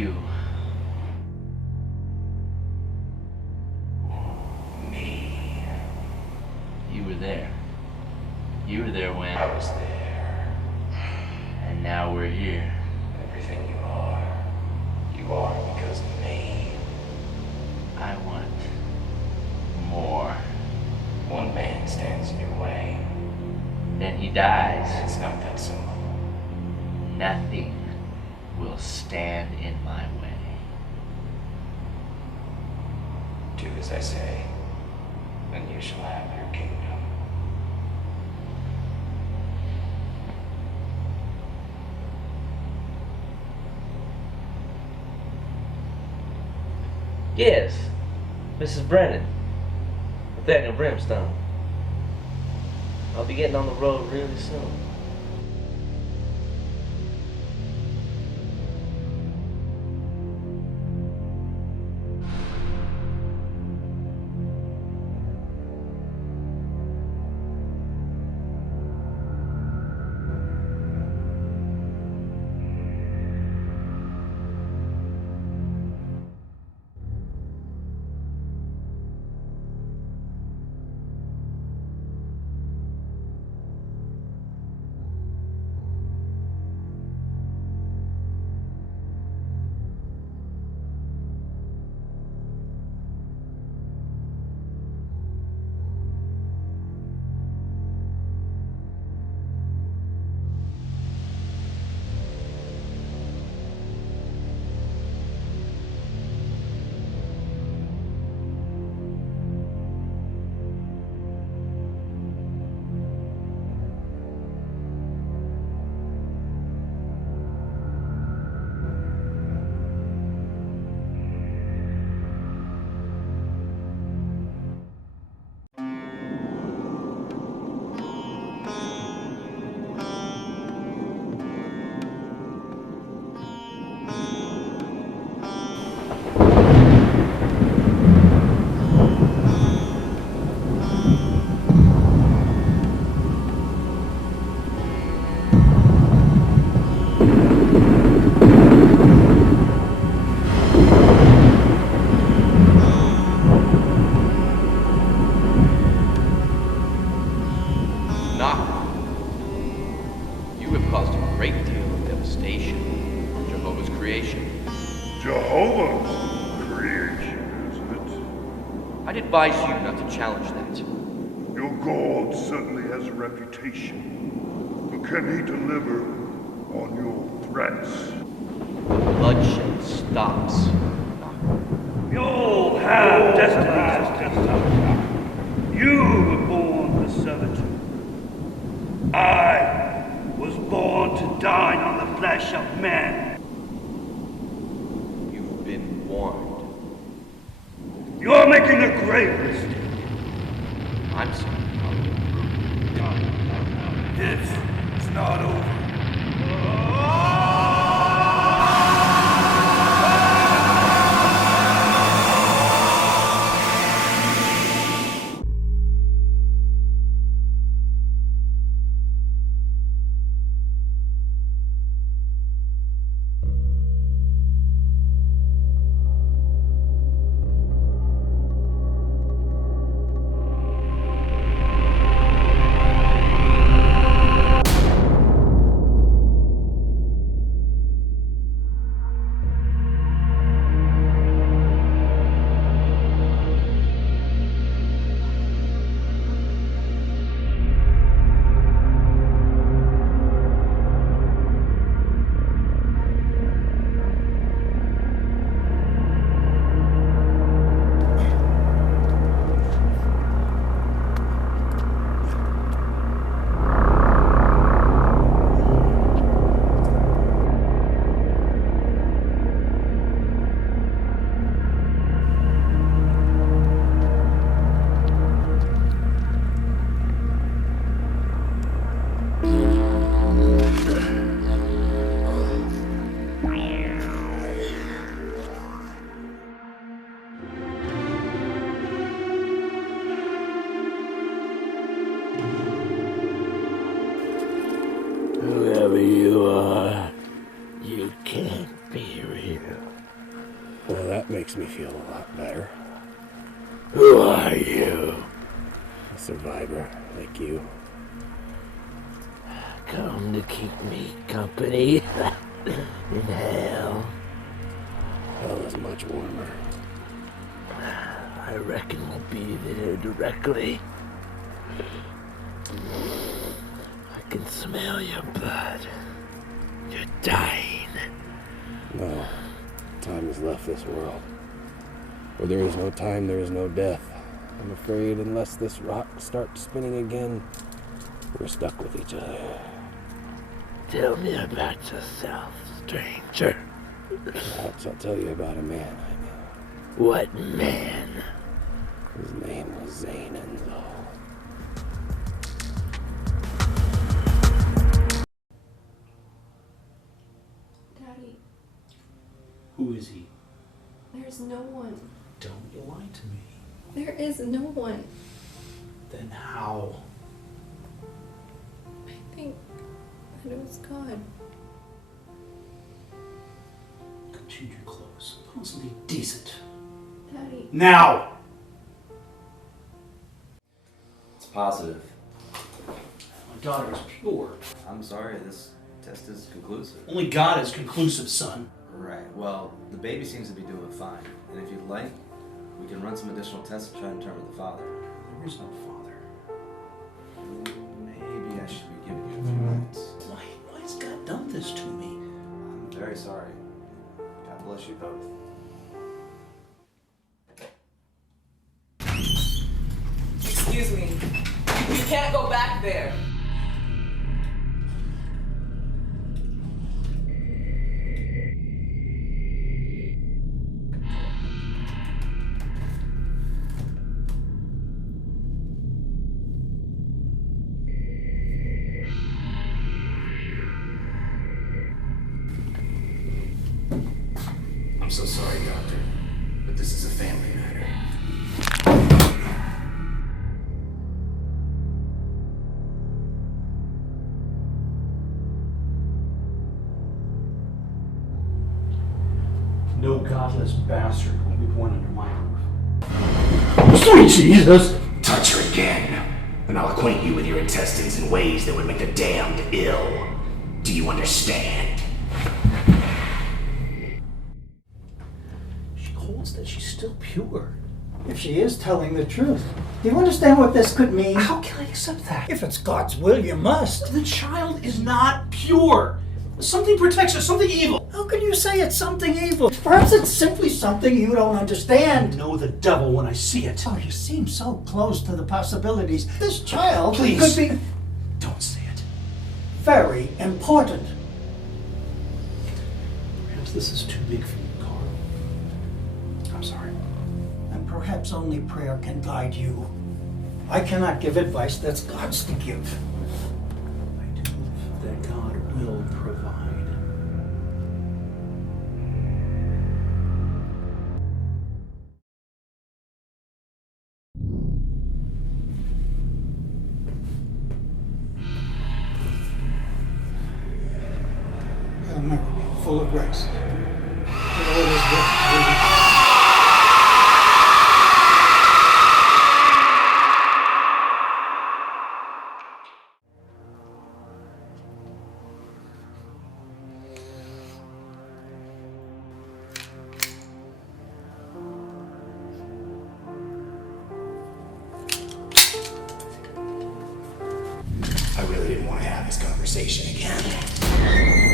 you? Me. You were there. You were there when... I was there. And now we're here. Everything you are because of me. I want more. One man stands in your way. Then he dies. It's not that simple. Nothing will stand in my way. Do as I say, and you shall have your kingdom. Yes, Mrs. Brennan. Nathaniel Brimstone. I'll be getting on the road really soon. I'd advise you not to challenge that. Your god certainly has a reputation. But can he deliver on your threats? The bloodshed stops. You'll have destinies. You were born for servitude. I was born to dine on the flesh of men. You've been warned. You're making a grave mistake. I'm sorry. This is not over. Whoever you are, you can't be real. Makes me feel a lot better. Who are you? A survivor like you. Come to keep me company in hell. Hell is much warmer. I reckon we'll be there directly. I can smell your blood. You're dying. No. Time has left this world. Where there is no time, there is no death. I'm afraid unless this rock starts spinning again, we're stuck with each other. Tell me about yourself, stranger. Perhaps I'll tell you about a man I knew. What man? His name was Zane Enzo. Daddy, Who is he? there's no one. Don't you lie to me. There is no one. Then how? I think that it was God. Go change your clothes. Put on something decent. Daddy. Now! It's positive. My daughter is pure. I'm sorry, this test is conclusive. Only God is conclusive, son. Right, well, the baby seems to be doing fine. And if you'd like, we can run some additional tests to try and determine the father. There is no father. Maybe I should be giving you a few minutes. Why has God done this to me? I'm very sorry. God bless you both. Excuse me. You can't go back there. I'm so sorry, Doctor, but this is a family matter. No godless bastard will be born under my roof. Sweet Jesus! Touch her again, and I'll acquaint you with your intestines in ways that would make the damned ill. Do you understand? She holds that she's still pure. If she is telling the truth. Do you understand what this could mean? How can I accept that? If it's God's will, you must. The child is not pure. Something protects her, something evil. How can you say it's something evil? Perhaps it's simply something you don't understand. I know the devil when I see it. Oh, you seem so close to the possibilities. This child Please. could be Don't say it. very important. Perhaps this is too big for you, Carl. I'm sorry. And perhaps only prayer can guide you. I cannot give advice that's God's to give. I do believe that God will provide. Hail Mary, full of grace. The Lord is with thee. I really didn't want to have this conversation again.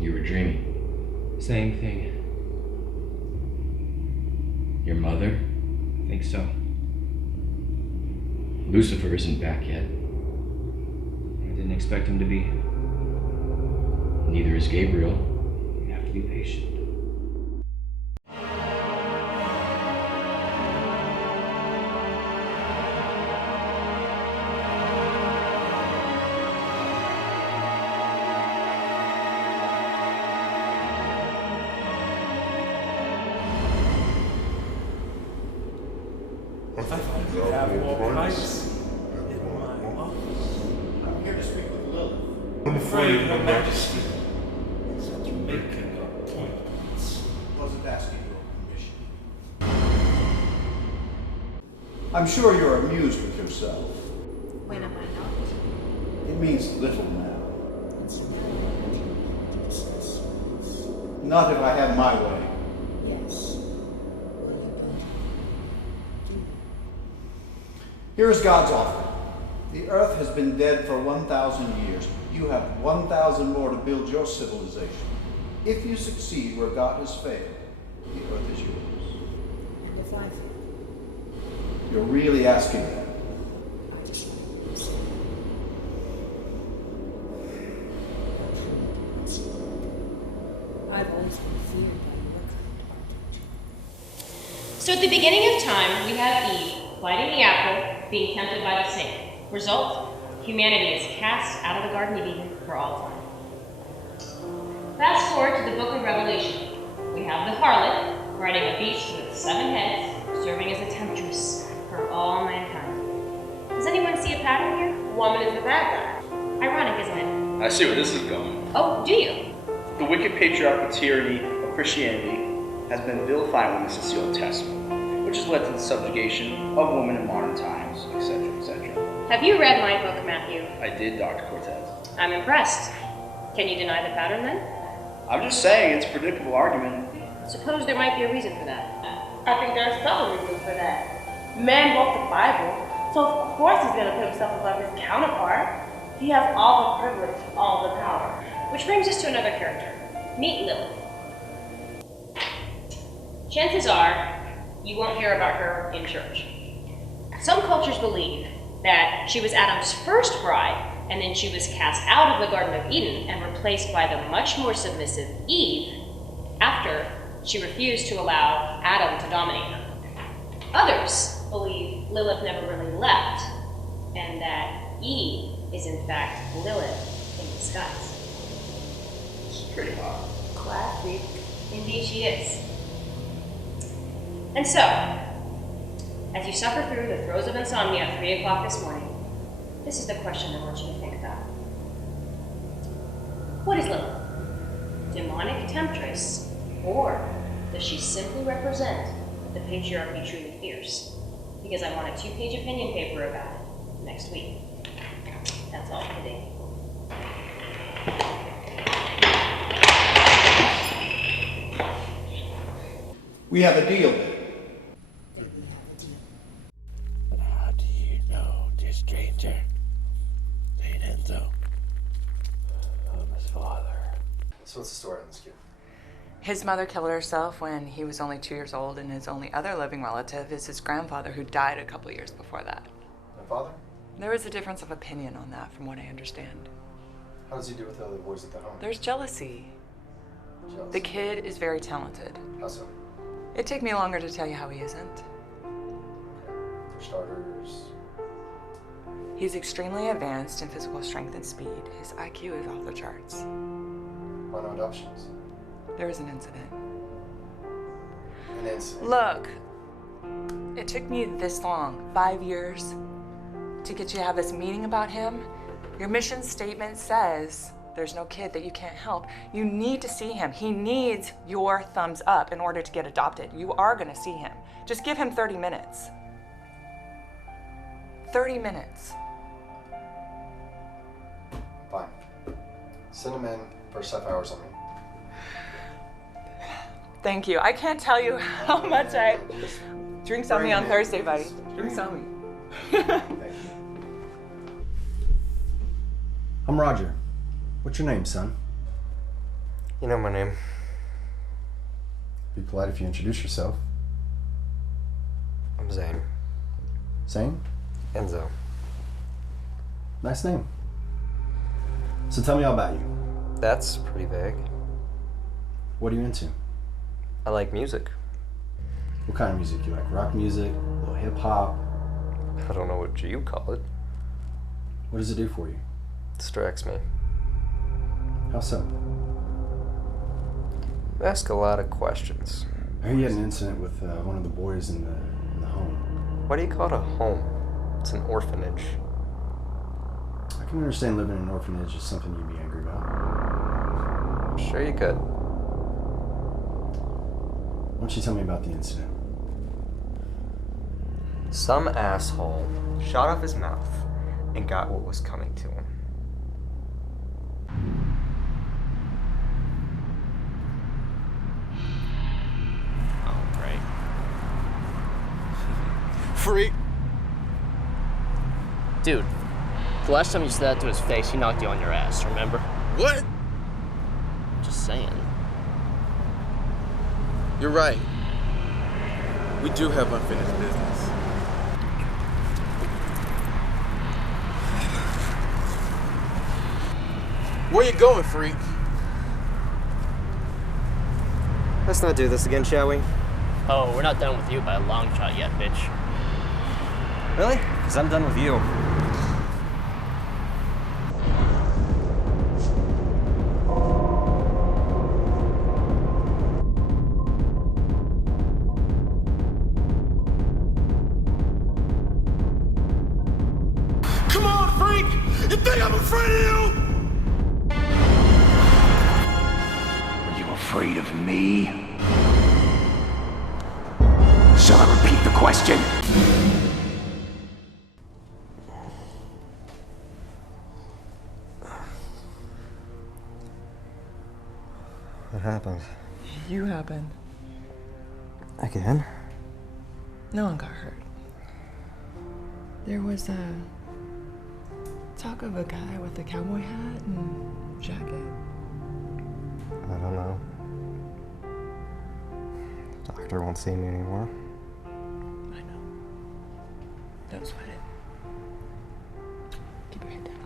You were dreaming. Same thing. Your mother? I think so. Lucifer isn't back yet. I didn't expect him to be. Neither is Gabriel. You have to be patient. afraid Her Majesty is making appointments. Wasn't asking your permission. I'm sure you're amused with yourself. When am I not? It means little now. Not if I have my way. Yes. Here is God's offer. The earth has been dead for 1,000 years. You have 1,000 more to build your civilization. If you succeed where God has failed, the earth is yours. And if I fail? You're really asking that. I just want to say. I've always been feared by your kind. So at the beginning of time, we have Eve biting the apple, being tempted by the snake. Result, humanity is cast out of the Garden of Eden for all time. Fast forward to the book of Revelation. We have the harlot riding a beast with 7 heads, serving as a temptress for all mankind. Does anyone see a pattern here? Woman is the bad guy. Ironic, isn't it? I see where this is going. Oh, do you? The wicked patriarchal tyranny of Christianity has been vilified women since the Old Testament, which has led to the subjugation of women in modern times, etc., etc. Have you read my book, Matthew? I did, Dr. Cortez. I'm impressed. Can you deny the pattern then? I'm just saying it's a predictable argument. Suppose there might be a reason for that. I think there are several reasons for that. Man wrote the Bible, so of course he's going to put himself above his counterpart. He has all the privilege, all the power. Which brings us to another character. Meet Lilith. Chances are, you won't hear about her in church. Some cultures believe that she was Adam's first bride, and then she was cast out of the Garden of Eden and replaced by the much more submissive Eve after she refused to allow Adam to dominate her. Others believe Lilith never really left, and that Eve is in fact Lilith in disguise. It's pretty hot. Classy. Indeed she is. And so, as you suffer through the throes of insomnia at 3 o'clock this morning, this is the question I want you to think about. What is Lilith? Demonic temptress, or does she simply represent the patriarchy truly fears? Because I want a 2-page opinion paper about it next week. That's all kidding. We have a deal then. How do you know this stranger? Saint Enzo. I'm his father. So what's the story on this kid? His mother killed herself when he was only 2 years old, and his only other living relative is his grandfather, who died a couple years before that. My father? There is a difference of opinion on that, from what I understand. How does he do with the other boys at the home? There's jealousy. The kid is very talented. How so? It'd take me longer to tell you how he isn't. For starters... He's extremely advanced in physical strength and speed. His IQ is off the charts. Why no adoptions? There was an incident. An incident? Look, it took me this long, 5 years, to get you to have this meeting about him. Your mission statement says there's no kid that you can't help. You need to see him. He needs your thumbs up in order to get adopted. You are gonna see him. Just give him 30 minutes. 30 minutes. Fine. Send him in. First half hour's on me. Thank you. I can't tell you how much I... Drinks on me on Thursday, buddy. Drinks on me. Thank you. I'm Roger. What's your name, son? You know my name. Be polite if you introduce yourself. I'm Zane. Zane? Enzo. Nice name. So tell me all about you. That's pretty vague. What are you into? I like music. What kind of music? You like rock music? A little hip hop? I don't know what you call it. What does it do for you? Distracts me. How so? You ask a lot of questions. I heard you had an incident with one of the boys in the home. Why do you call it a home? It's an orphanage. I can understand living in an orphanage is something you'd be angry Sure you could. Why don't you tell me about the incident? Some asshole shot off his mouth and got what was coming to him. Oh, right. Freak! Dude, the last time you said that to his face, he knocked you on your ass, remember? What? Just saying. You're right. We do have unfinished business. Where you going, freak? Let's not do this again, shall we? Oh, we're not done with you by a long shot yet, bitch. Really? Because I'm done with you. Come on, freak! You think I'm afraid of you? Are you afraid of me? Shall I repeat the question? What happened? You happened. Again? No one got hurt. There was a talk of a guy with a cowboy hat and jacket. I don't know. Doctor won't see me anymore. I know. Don't sweat it. Keep your head down.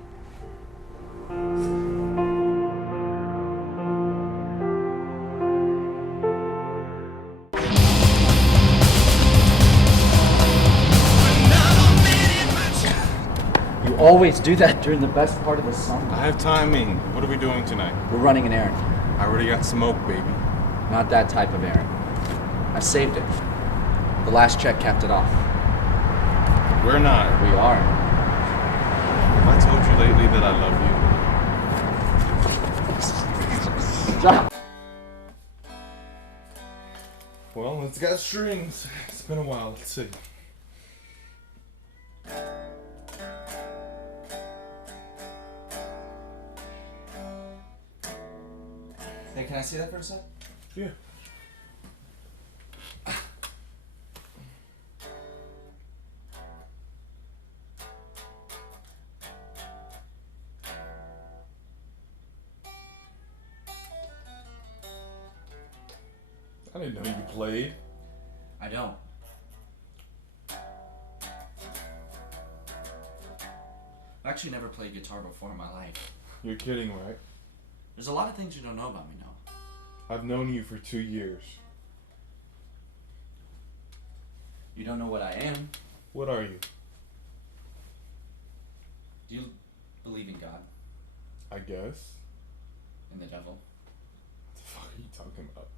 You always do that during the best part of the song. I have timing. What are we doing tonight? We're running an errand. I already got smoke, baby. Not that type of errand. I saved it. The last check capped it off. We're not. We are. Have I told you lately that I love you? Stop. Well, it's got strings. It's been a while. Let's see. Hey, can I see that for a sec? Yeah. I didn't know you played. I don't. I've actually never played guitar before in my life. You're kidding, right? There's a lot of things you don't know about me now. I've known you for 2 years. You don't know what I am. What are you? Do you believe in God? I guess. In the devil? What the fuck are you talking about?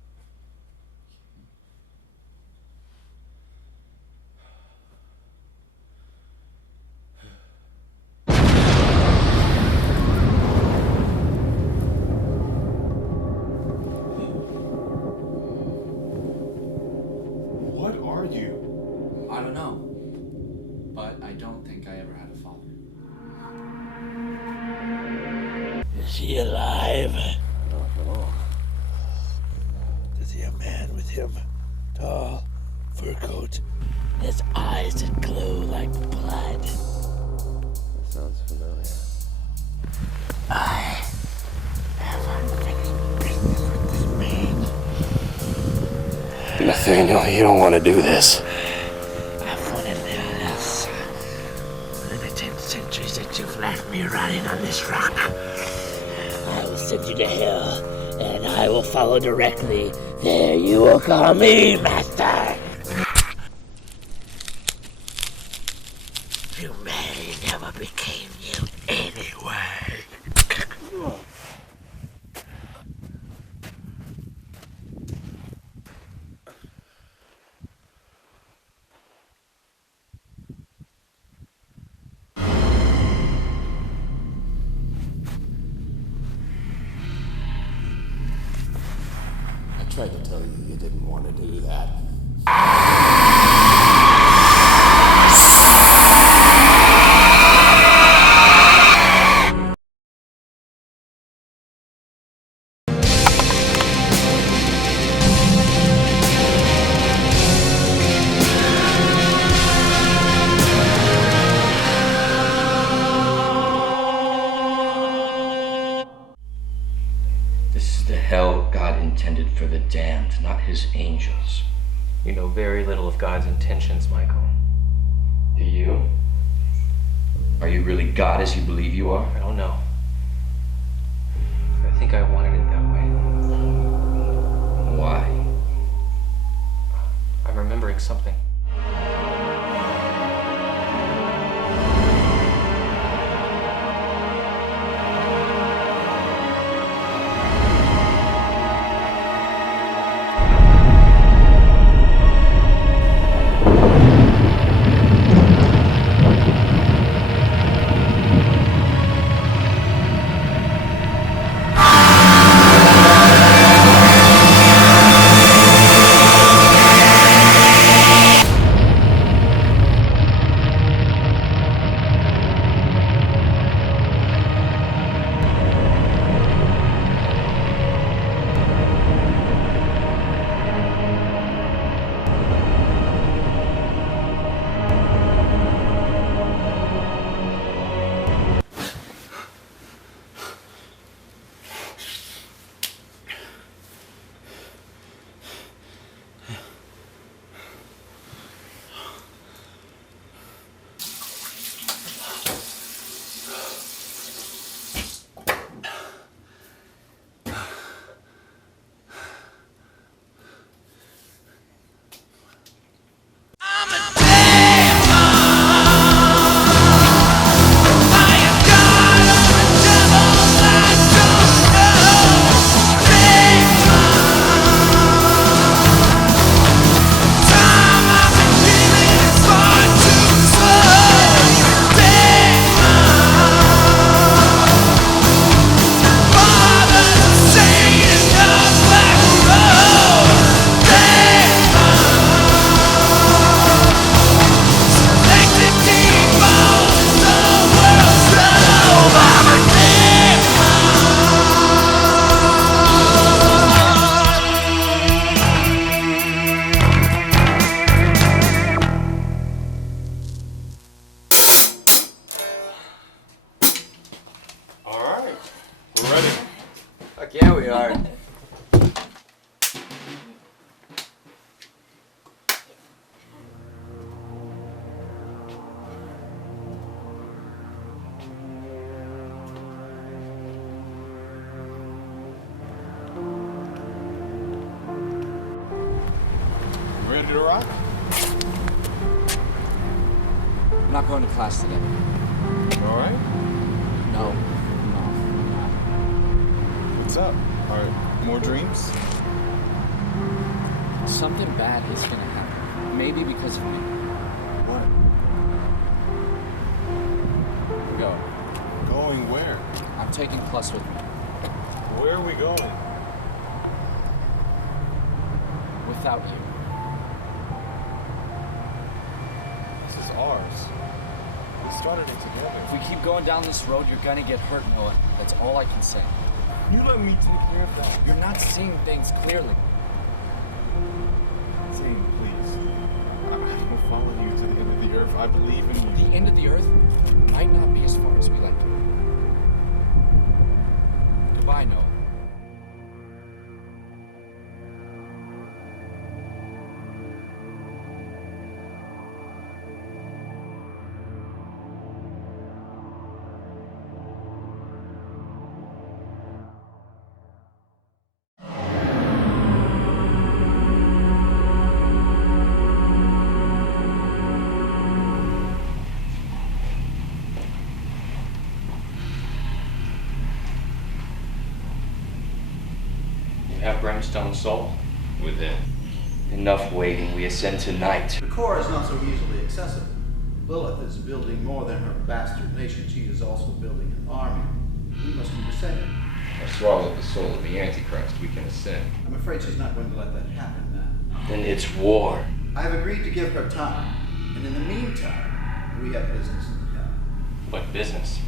I don't know. But I don't think I ever had a father. Is he alive? No. Is he a man with him? Tall, fur coat, his eyes that glow like blood. That sounds familiar. I have unfinished business with this man. Nathaniel, you don't want to do this. I've wanted little else. In the 10 centuries that you've left me running on this rock, I will send you to hell, and I will follow directly. There you will call me master. Humanity never became you anyway. tried to tell you you didn't want to do that. This is the hell God intended for the damned, not his angels. You know very little of God's intentions, Michael. Do you? Are you really God as you believe you are? I don't know. I think I wanted it that way. Why? I'm remembering something. Fuck yeah, we are. Ready to rock? I'm not going to class today. All right. No, I'm not. What's up? Are more dreams? Something bad is gonna happen. Maybe because of me. What? Go. Going where? I'm taking Plus with me. Where are we going? Without you. This is ours. We started it together. If we keep going down this road, you're gonna get hurt, Noah. That's all I can say. You let me take care of that. You're not seeing things clearly. Zane, please. I will follow you to the end of the earth. I believe in you. The end of the earth might not be as far as we like to go. Goodbye, Noah. Have Brimstone's soul within. Enough waiting, we ascend tonight. The core is not so easily accessible. Lilith is building more than her bastard nation. She is also building an army. We must do the same. or swallowed the soul of the Antichrist, we can ascend. I'm afraid she's not going to let that happen now. Then it's war. I have agreed to give her time, and in the meantime, we have business in hell. What business?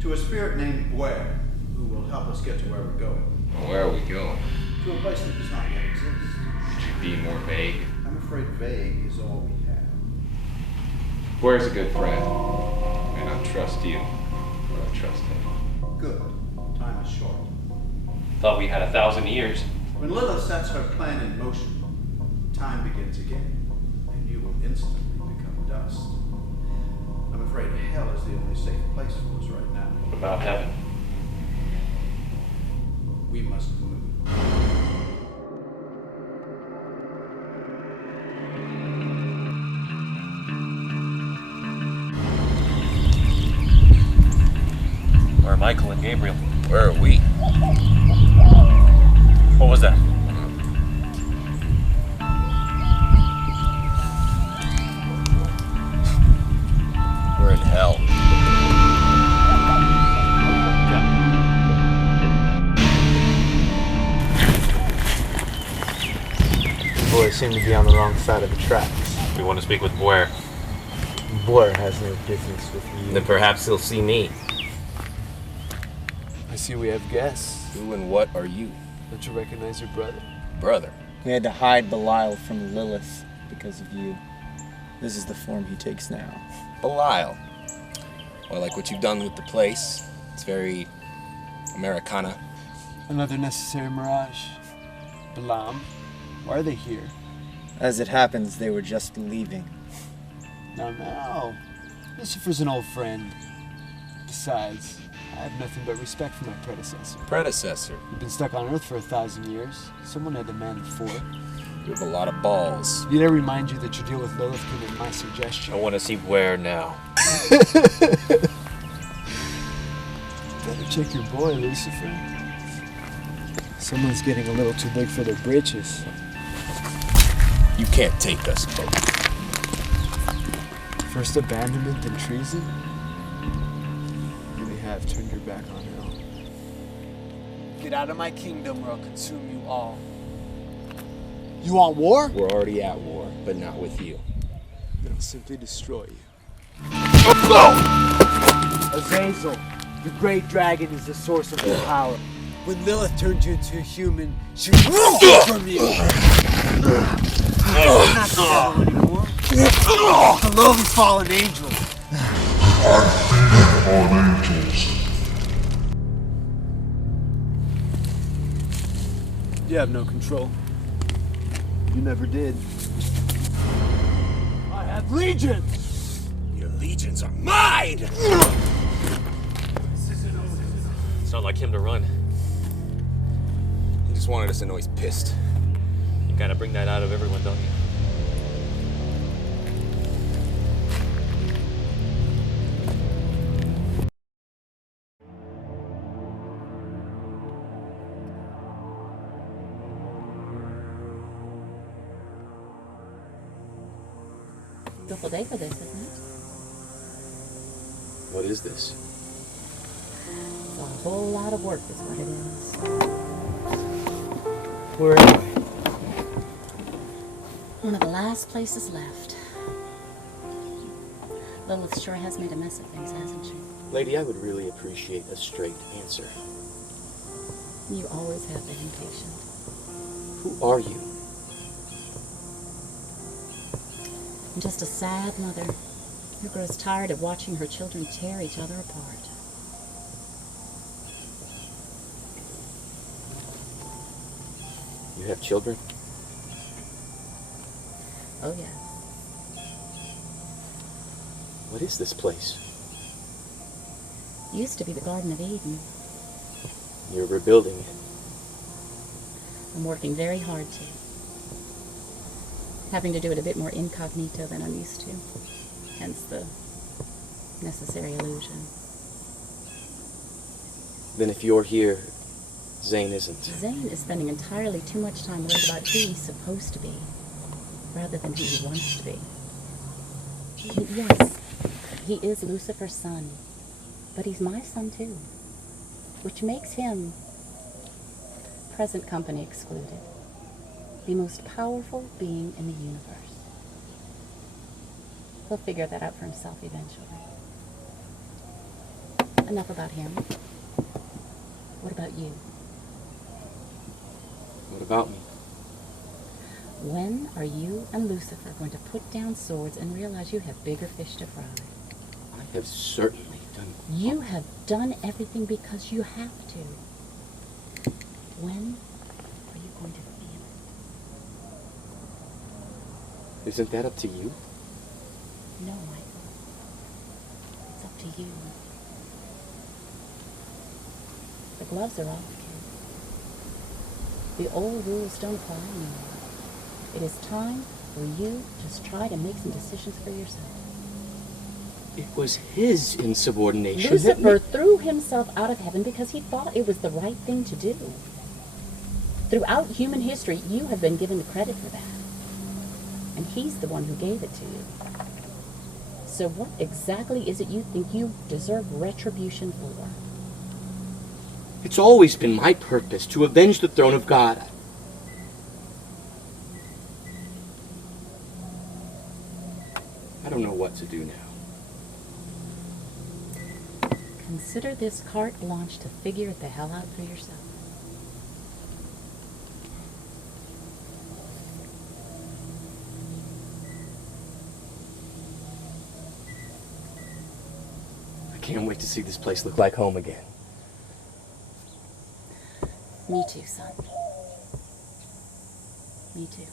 To a spirit named Ware, who will help us get to where we're going. Where are we going? To a place that does not yet exist. Could you be more vague? I'm afraid vague is all we have. Where's a good friend? And I trust you, but I trust him. Good. Time is short. Thought we had 1,000 years. When Lilith sets her plan in motion, time begins again, and you will instantly become dust. I'm afraid hell is the only safe place for us right now. What about heaven? We must move. Where are Michael and Gabriel? Where are we? What was that? We're in hell. Boys seem to be on the wrong side of the tracks. We want to speak with Blair. Blair has no business with you. Then perhaps he'll see me. I see we have guests. Who and what are you? Don't you recognize your brother? Brother? We had to hide Belial from Lilith because of you. This is the form he takes now. Belial. Well, I like what you've done with the place. It's very Americana. Another necessary mirage. Balaam, why are they here? As it happens, they were just leaving. Now. Lucifer's an old friend. Besides, I have nothing but respect for my predecessor. Predecessor? You've been stuck on Earth for 1,000 years. Someone had to man the fort. You have a lot of balls. Did I remind you that your deal with Lilith came at my suggestion? I want to see Blair now. Better check your boy, Lucifer. Someone's getting a little too big for their britches. You can't take us both. First abandonment, then treason? You really have turned your back on hell. Get out of my kingdom or I'll consume you all. You want war? We're already at war, but not with you. Then I'll simply destroy you. Go! Azazel, the great dragon, is the source of your power. When Lilith turned you into a human, she was from you. I'm not the devil anymore. The lowly fallen angel. Fallen angels. You have no control. You never did. I have legions! Your legions are mine! It's not like him to run. He just wanted us to know he's pissed. You gotta bring that out of everyone, don't you? Beautiful day for this, isn't it? What is this? It's a whole lot of work is what it is. Where am I? One of the last places left. Lilith sure has made a mess of things, hasn't she? Lady, I would really appreciate a straight answer. You always have been impatient. Who are you? I'm just a sad mother who grows tired of watching her children tear each other apart. You have children? Oh, yeah. What is this place? Used to be the Garden of Eden. You're rebuilding it. I'm working very hard to. Having to do it a bit more incognito than I'm used to. Hence the necessary illusion. Then if you're here, Zane isn't. Zane is spending entirely too much time worried about who he's supposed to be, rather than who he wants to be. Yes, he is Lucifer's son, but he's my son too, which makes him present company excluded, the most powerful being in the universe. He'll figure that out for himself eventually. Enough about him. What about you? What about me? When are you and Lucifer going to put down swords and realize you have bigger fish to fry? I have certainly done... You have done everything because you have to. When are you going to feel it? Isn't that up to you? No, Michael. It's up to you. The gloves are off, kid. The old rules don't apply anymore. It is time for you to just try to make some decisions for yourself. It was his insubordination. Lucifer threw himself out of heaven because he thought it was the right thing to do. Throughout human history, you have been given the credit for that. And he's the one who gave it to you. So what exactly is it you think you deserve retribution for? It's always been my purpose to avenge the throne of God. I don't know what to do now. Consider this carte blanche to figure it the hell out for yourself. I can't wait to see this place look like home again. Me too, son. Me too.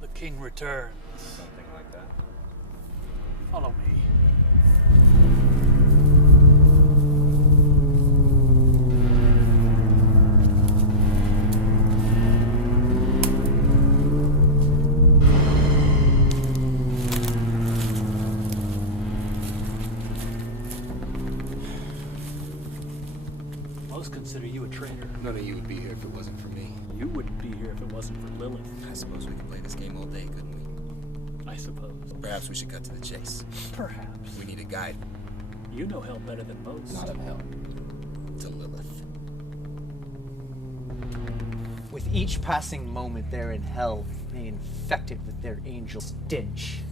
The king returns. Something like that. Follow me. Most consider you a traitor. None of you would be here if it wasn't for me. You wouldn't be here if it wasn't for Lilith. I suppose we could play this game all day, couldn't we? I suppose. Perhaps we should cut to the chase. Perhaps. We need a guide. You know hell better than most. Not of hell. To Lilith. With each passing moment there in hell, they infected with their angel stench.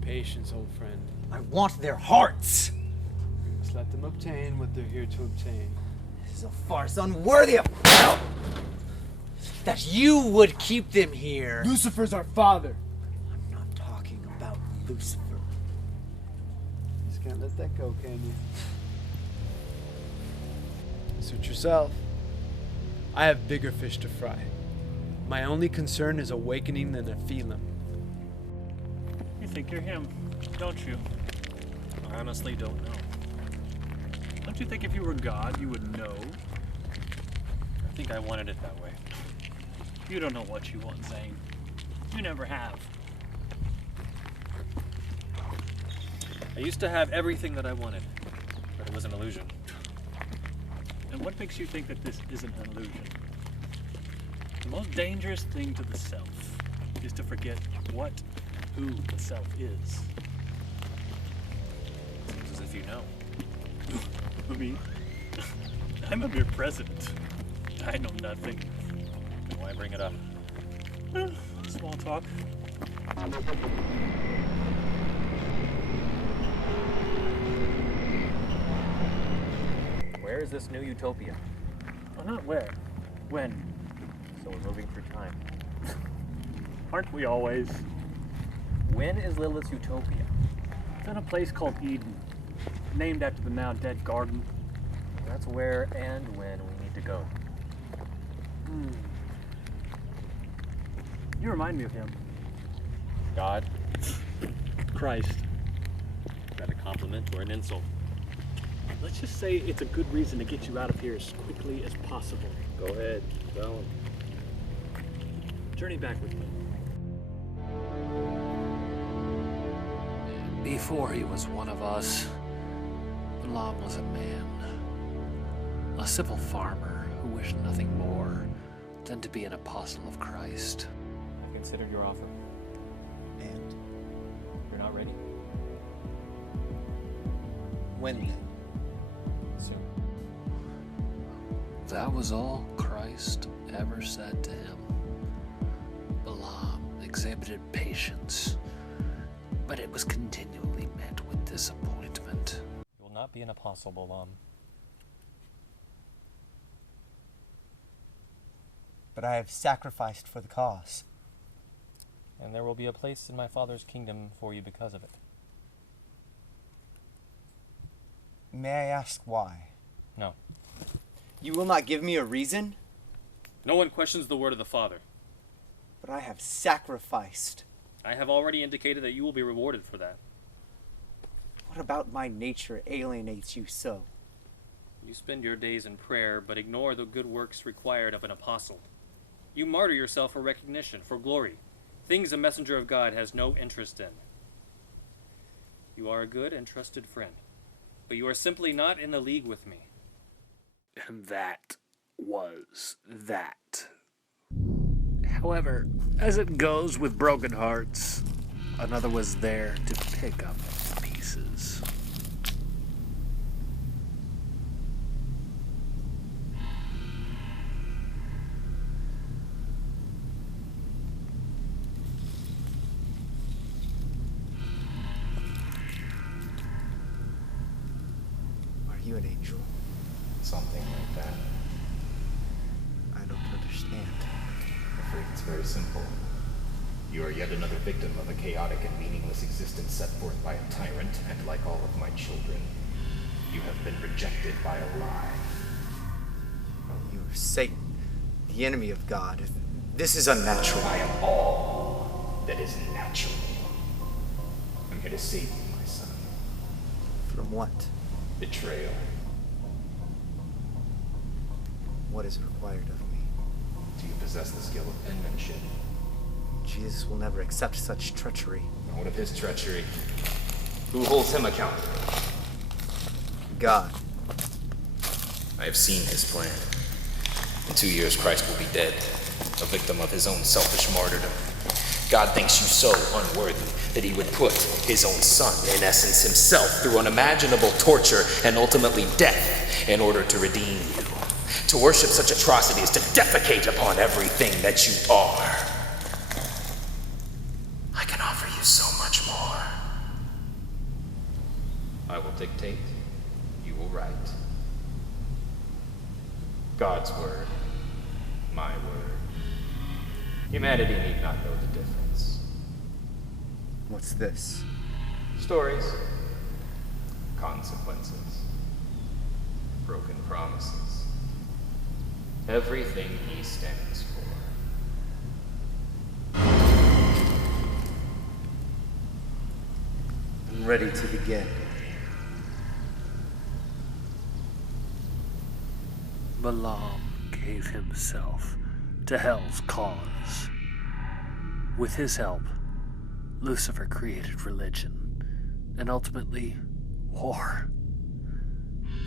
Patience, old friend. I want their hearts! We must let them obtain what they're here to obtain. This is a farce unworthy of that you would keep them here. Lucifer's our father. I'm not talking about Lucifer. Just can't let that go, can you? Suit yourself. I have bigger fish to fry. My only concern is awakening the Nephilim. You think you're him, don't you? I honestly don't know. Don't you think if you were God, you would know? I think I wanted it that way. You don't know what you want, Zane. You never have. I used to have everything that I wanted, but it was an illusion. And what makes you think that this isn't an illusion? The most dangerous thing to the self is to forget who the self is. Seems as if you know. Me? I'm a mere president. I know nothing. Why bring it up? Small talk. Where is this new utopia? Oh, not where. When? So we're moving through time. Aren't we always? When is Lilith's utopia? It's in a place called Eden, named after the now dead garden. That's where and when we need to go. You remind me of him. God? Christ. Is that a compliment or an insult? Let's just say it's a good reason to get you out of here as quickly as possible. Go ahead, tell him. Journey back with me. Before he was one of us, Balaam was a man. A simple farmer who wished nothing more than to be an apostle of Christ. I considered your offer. And? You're not ready? When then? Soon. That was all Christ ever said to him. Balaam exhibited patience, but it was continually met with disappointment. You will not be an apostle, Balaam. But I have sacrificed for the cause. And there will be a place in my Father's kingdom for you because of it. May I ask why? No. You will not give me a reason? No one questions the word of the Father. But I have sacrificed. I have already indicated that you will be rewarded for that. What about my nature alienates you so? You spend your days in prayer, but ignore the good works required of an apostle. You martyr yourself for recognition, for glory, things a messenger of God has no interest in. You are a good and trusted friend, but you are simply not in the league with me. And that was that. However, as it goes with broken hearts, another was there to pick up the pieces. Are you an angel? Something like that. I don't understand. I'm afraid it's very simple. You are yet another victim of a chaotic and meaningless existence set forth by a tyrant, and like all of my children, you have been rejected by a lie. You are Satan, the enemy of God. This is unnatural. I am all that is natural. I'm here to save you, my son. From what? Betrayal. What is required of me? Do you possess the skill of penmanship? Jesus will never accept such treachery. And what of his treachery? Who holds him accountable? God. I have seen his plan. In 2 years, Christ will be dead, a victim of his own selfish martyrdom. God thinks you so unworthy that he would put his own son, in essence himself, through unimaginable torture and ultimately death in order to redeem you. To worship such atrocity is to defecate upon everything that you are. I can offer you so much more. I will dictate, you will write. God's word, my word. Humanity need not know the difference. What's this? Stories, consequences, broken promises. Everything he stands for. I'm ready to begin. Balaam gave himself to hell's cause. With his help, Lucifer created religion, and ultimately, war.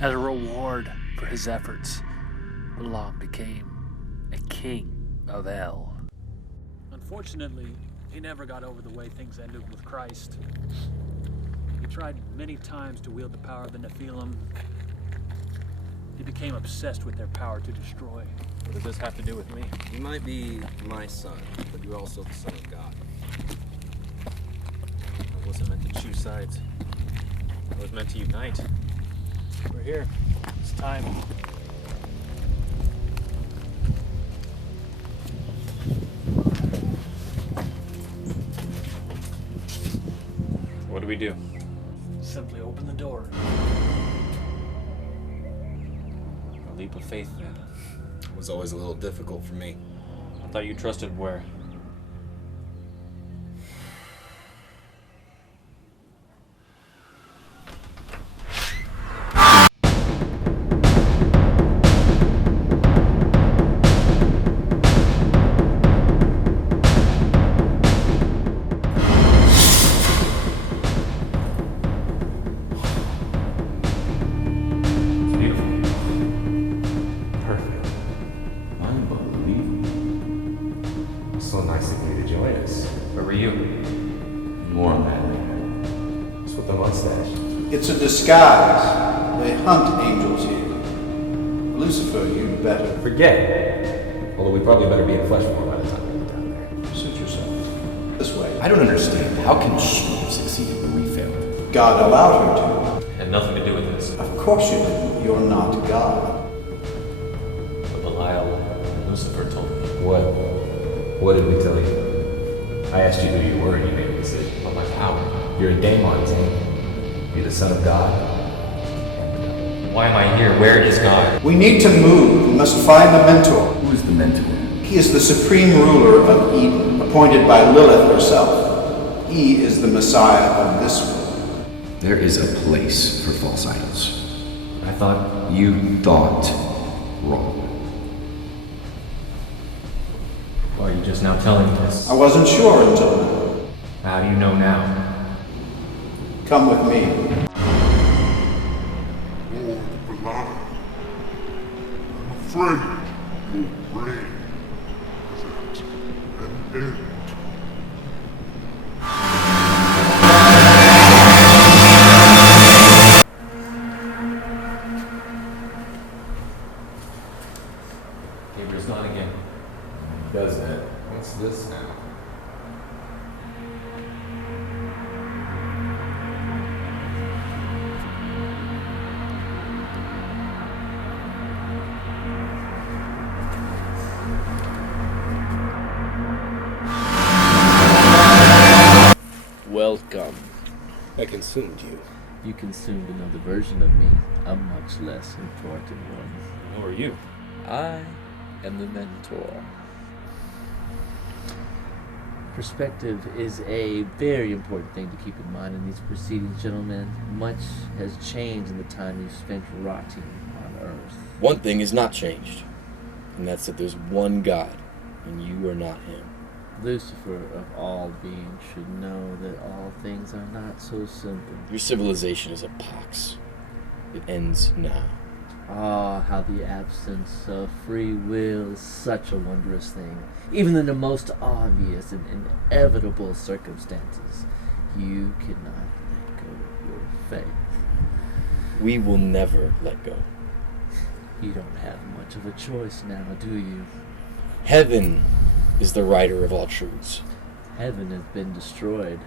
As a reward for his efforts, Balaam became a king of hell. Unfortunately, he never got over the way things ended with Christ. He tried many times to wield the power of the Nephilim. He became obsessed with their power to destroy. What does this have to do with me? You might be my son, but you're also the son of God. I wasn't meant to choose sides. I was meant to unite. We're here. It's time. What do we do? Simply open the door. A leap of faith, then. It was always a little difficult for me. I thought you trusted where? Perfect. Unbelievable. So nice of you to join us. Where were you? More on that later. What's with the mustache? It's a disguise. They hunt angels here. Lucifer, you better. Forget. Although we probably better be in flesh form by the time we get down there. Suit yourself. This way. I don't understand. How can she have succeeded when we failed? God allowed her to. Had nothing to do with this. Of course you didn't. You're not God. But Belial and Lucifer told me. What? What did we tell you? I asked you who you were and you made a decision. But my power. You're a daemon, Tim. You're the son of God. Why am I here? Where is God? We need to move. We must find the mentor. Who is the mentor? He is the supreme ruler of Eden, appointed by Lilith herself. He is the Messiah of this world. There is a place for false idols. I thought... You thought wrong. Why are you just now telling me this? I wasn't sure until now. How do you know now? Come with me. I'm afraid your reign is at an end. Gabriel's gone again. He does that. What's this now? Welcome. I consumed you. You consumed another version of me, a much less important one. Who are you? I am the mentor. Perspective is a very important thing to keep in mind in these proceedings, gentlemen. Much has changed in the time you've spent rotting on Earth. One thing has not changed, and that's that there's one God, and you are not him. Lucifer, of all beings, should know that all things are not so simple. Your civilization is a pox. It ends now. Ah, how the absence of free will is such a wondrous thing. Even in the most obvious and inevitable circumstances, you cannot let go of your faith. We will never let go. You don't have much of a choice now, do you? Heaven is the writer of all truths. Heaven has been destroyed.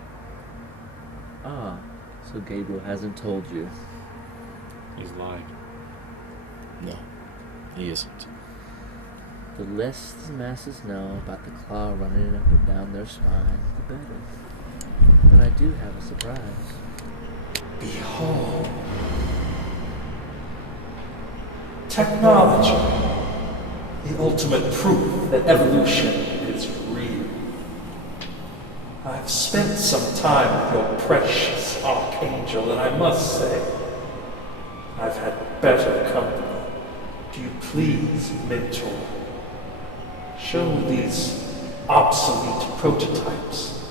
Ah, so Gabriel hasn't told you. He's lying. No, he isn't. The less the masses know about the claw running up and down their spine, the better. But I do have a surprise. Behold. Technology. The ultimate proof that evolution is real. I've spent some time with your precious Archangel, and I must say, I've had better company. Do you please, mentor, show these obsolete prototypes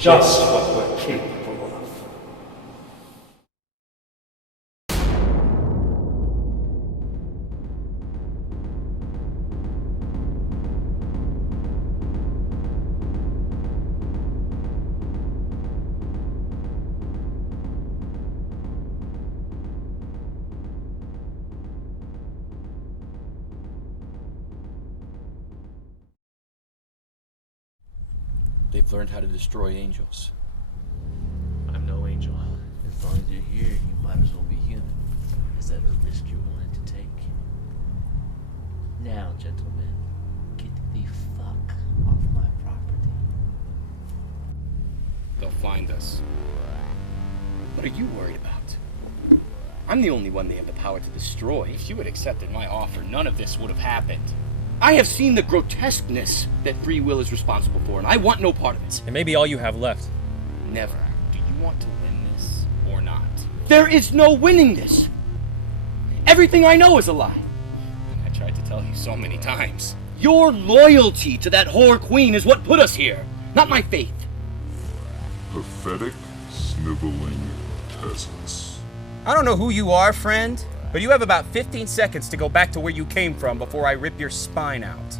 just what we're capable of? They've learned how to destroy angels. I'm no angel. As long as you're here, you might as well be human. Is that a risk you're willing to take? Now, gentlemen, get the fuck off my property. They'll find us. What are you worried about? I'm the only one they have the power to destroy. If you had accepted my offer, none of this would have happened. I have seen the grotesqueness that free will is responsible for, and I want no part of it. It may be all you have left. Never. Do you want to win this or not? There is no winning this. Everything I know is a lie. And I tried to tell you so many times. Your loyalty to that whore queen is what put us here, not my faith. Pathetic, sniveling peasants. I don't know who you are, friend, but you have about 15 seconds to go back to where you came from before I rip your spine out.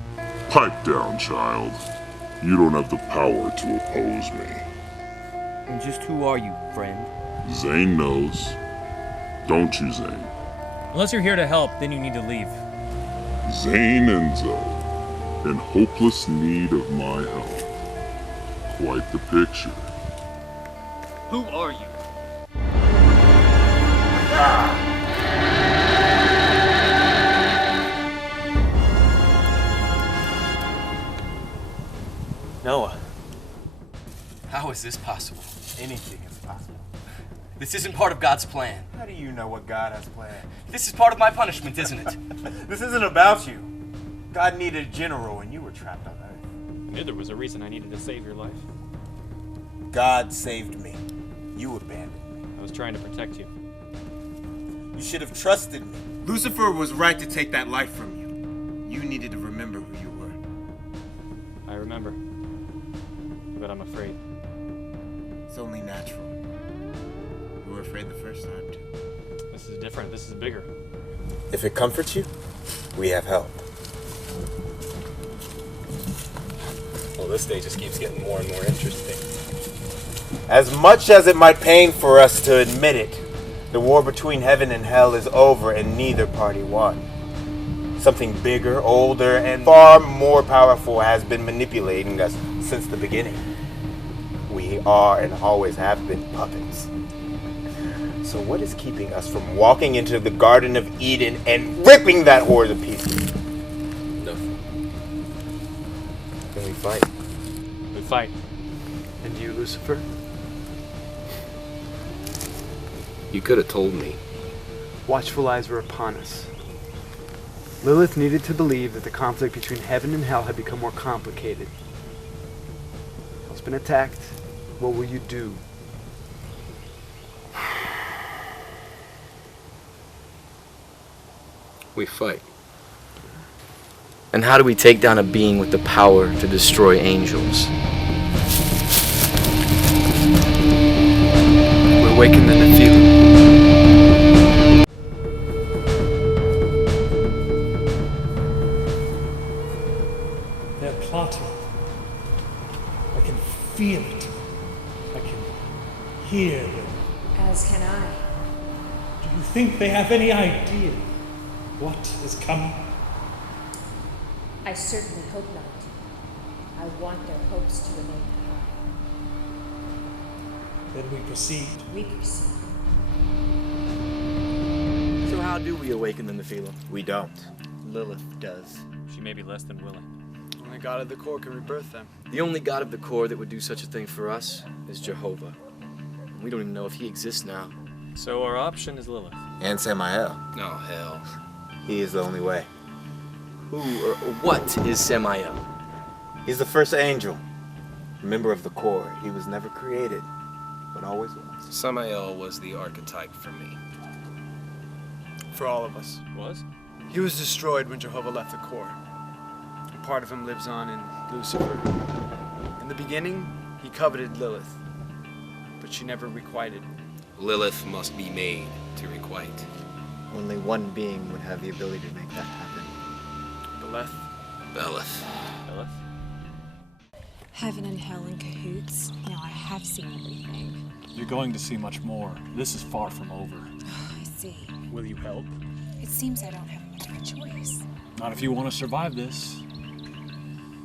Pipe down, child. You don't have the power to oppose me. And just who are you, friend? Zane knows. Don't you, Zane? Unless you're here to help, then you need to leave. Zane Enzo, in hopeless need of my help. Quite the picture. Who are you? Noah, how is this possible? Anything is possible. This isn't part of God's plan. How do you know what God has planned? This is part of my punishment, isn't it? This isn't about you. God needed a general and you were trapped on Earth. I knew there was a reason I needed to save your life. God saved me. You abandoned me. I was trying to protect you. You should have trusted me. Lucifer was right to take that life from you. You needed to remember who you were. I remember. But I'm afraid. It's only natural. You were afraid the first time, too. This is different. This is bigger. If it comforts you, we have help. Well, this day just keeps getting more and more interesting. As much as it might pain for us to admit it, the war between heaven and hell is over and neither party won. Something bigger, older, and far more powerful has been manipulating us since the beginning. We are and always have been puppets. So what is keeping us from walking into the Garden of Eden and ripping that whore to pieces? Nothing. Then we fight. We fight. And you, Lucifer? You could have told me. Watchful eyes were upon us. Lilith needed to believe that the conflict between heaven and hell had become more complicated. Hell's been attacked. What will you do? We fight. And how do we take down a being with the power to destroy angels? We awaken the Nephilim. They're plotting. I can feel it. I can hear them. As can I. Do you think they have any idea what is coming? I certainly hope not. I want their hopes to remain high. Then we proceed. We proceed. So how do we awaken the Nephilim? We don't. Lilith does. She may be less than willing. Only God of the core can rebirth them. The only God of the core that would do such a thing for us is Jehovah. We don't even know if he exists now. So our option is Lilith. And Samael. No, hell. He is the only way. Who or what is Samael? He's the first angel. A member of the core. He was never created, but always was. Samael was the archetype for me. For all of us. Was? He was destroyed when Jehovah left the core. And part of him lives on in Lucifer. In the beginning, he coveted Lilith, but she never requited. Lilith must be made to requite. Only one being would have the ability to make that happen. Beleth. Beleth. Beleth? Heaven and hell in cahoots. Now I have seen everything. You're going to see much more. This is far from over. I see. Will you help? It seems I don't have much of a choice. Not if you want to survive this.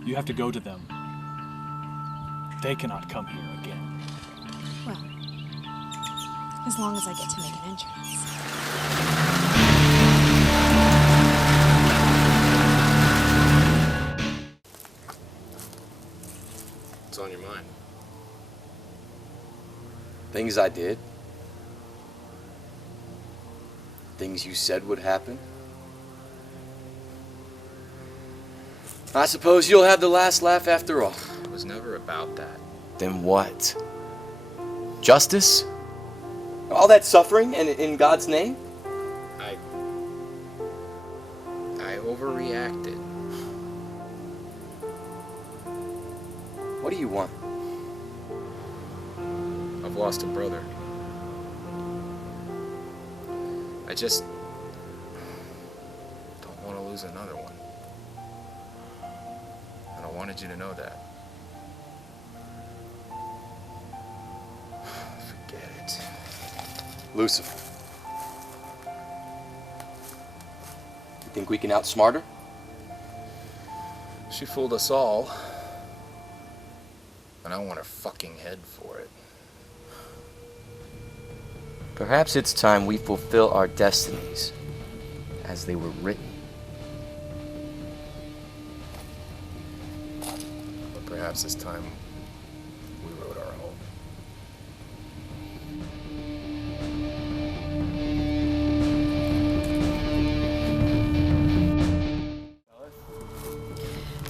You have to go to them. They cannot come here again. Well, as long as I get to make an entrance. What's on your mind? Things I did. Things you said would happen. I suppose you'll have the last laugh after all. It was never about that. Then what? Justice? All that suffering and in God's name? I overreacted. What do you want? I've lost a brother. I just don't want to lose another one. And I wanted you to know that. get it. Lucifer. You think we can outsmart her? She fooled us all. And I want her fucking head for it. Perhaps it's time we fulfill our destinies as they were written. But perhaps it's time we wrote our own.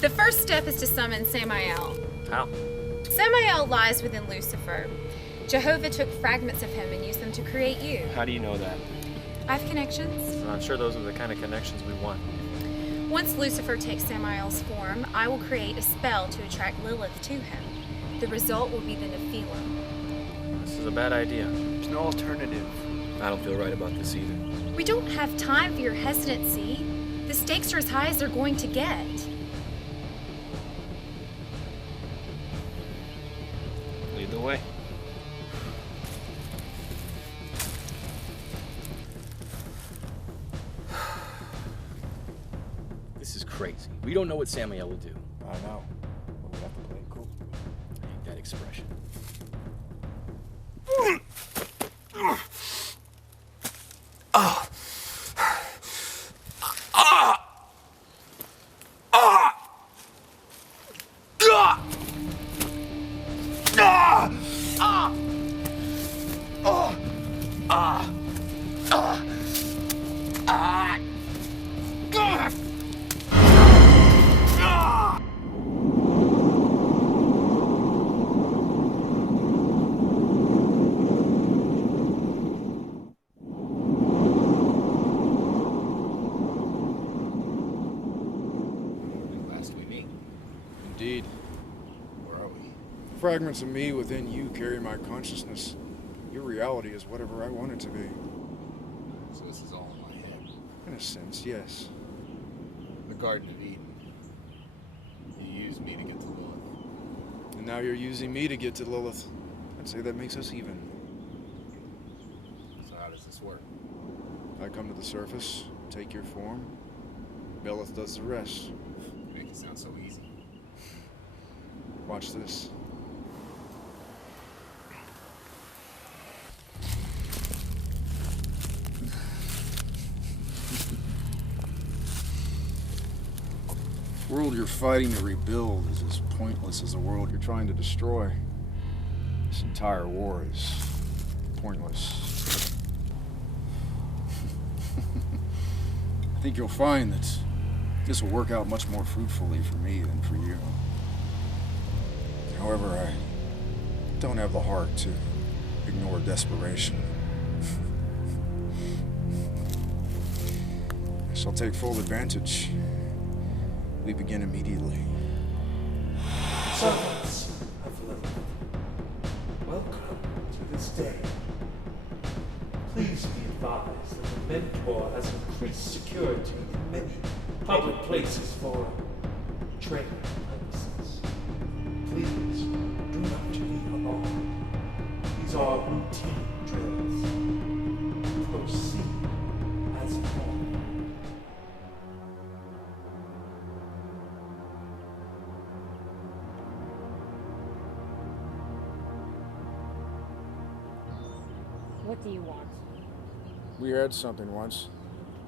The first step is to summon Samael. How? Samael lies within Lucifer. Jehovah took fragments of him and used them to create you. How do you know that? I have connections. I'm sure those are the kind of connections we want. Once Lucifer takes Samael's form, I will create a spell to attract Lilith to him. The result will be the Nephilim. This is a bad idea. There's no alternative. I don't feel right about this either. We don't have time for your hesitancy. The stakes are as high as they're going to get. Lead the way. This is crazy. We don't know what Samael will do. I know. But we have to play it cool. I hate that expression. Indeed. Where are we? Fragments of me within you carry my consciousness. Your reality is whatever I want it to be. So this is all in my head. In a sense, yes. The Garden of Eden. You used me to get to Lilith. And now you're using me to get to Lilith. I'd say that makes us even. So how does this work? I come to the surface, take your form. Lilith does the rest. You make it sound so easy. Watch this. The world you're fighting to rebuild is as pointless as the world you're trying to destroy. This entire war is pointless. I think you'll find that this will work out much more fruitfully for me than for you. However, I don't have the heart to ignore desperation. I shall take full advantage. We begin immediately. Servants of Lilith, welcome to this day. Please be advised that the Mentor has increased security in many public places for training purposes. Please do not leave alone. These are routine drills. Proceed as normal. What do you want? We had something once.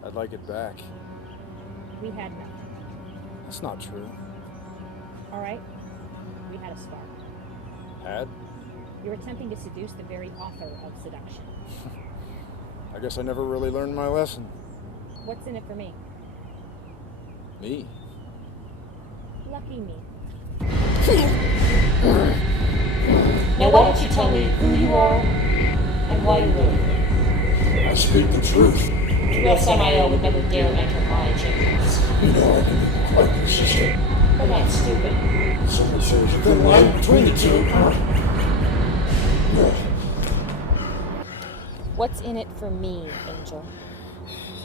I'd like it back. We had nothing. That's not true. All right. We had a spark. Had? You're attempting to seduce the very author of seduction. I guess I never really learned my lesson. What's in it for me? Me? Lucky me. Now why don't you tell me who you are and why you live? I speak the truth. Real Samael would never dare enter my chambers. You know I can be quite persistent. But not stupid. Someone says a thin line between the two. What's in it for me, Angel?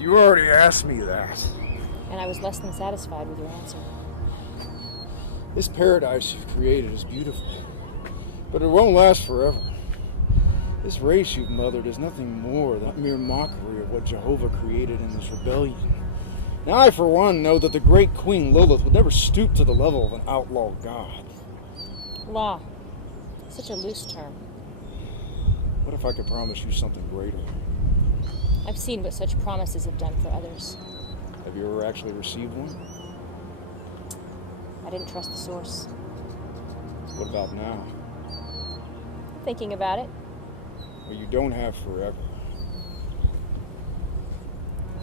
You already asked me that. And I was less than satisfied with your answer. This paradise you've created is beautiful, but it won't last forever. This race you've mothered is nothing more than a mere mockery of what Jehovah created in this rebellion. Now I, for one, know that the great Queen Lilith would never stoop to the level of an outlaw god. Law. Such a loose term. What if I could promise you something greater? I've seen what such promises have done for others. Have you ever actually received one? I didn't trust the source. What about now? I'm thinking about it. Well, you don't have forever.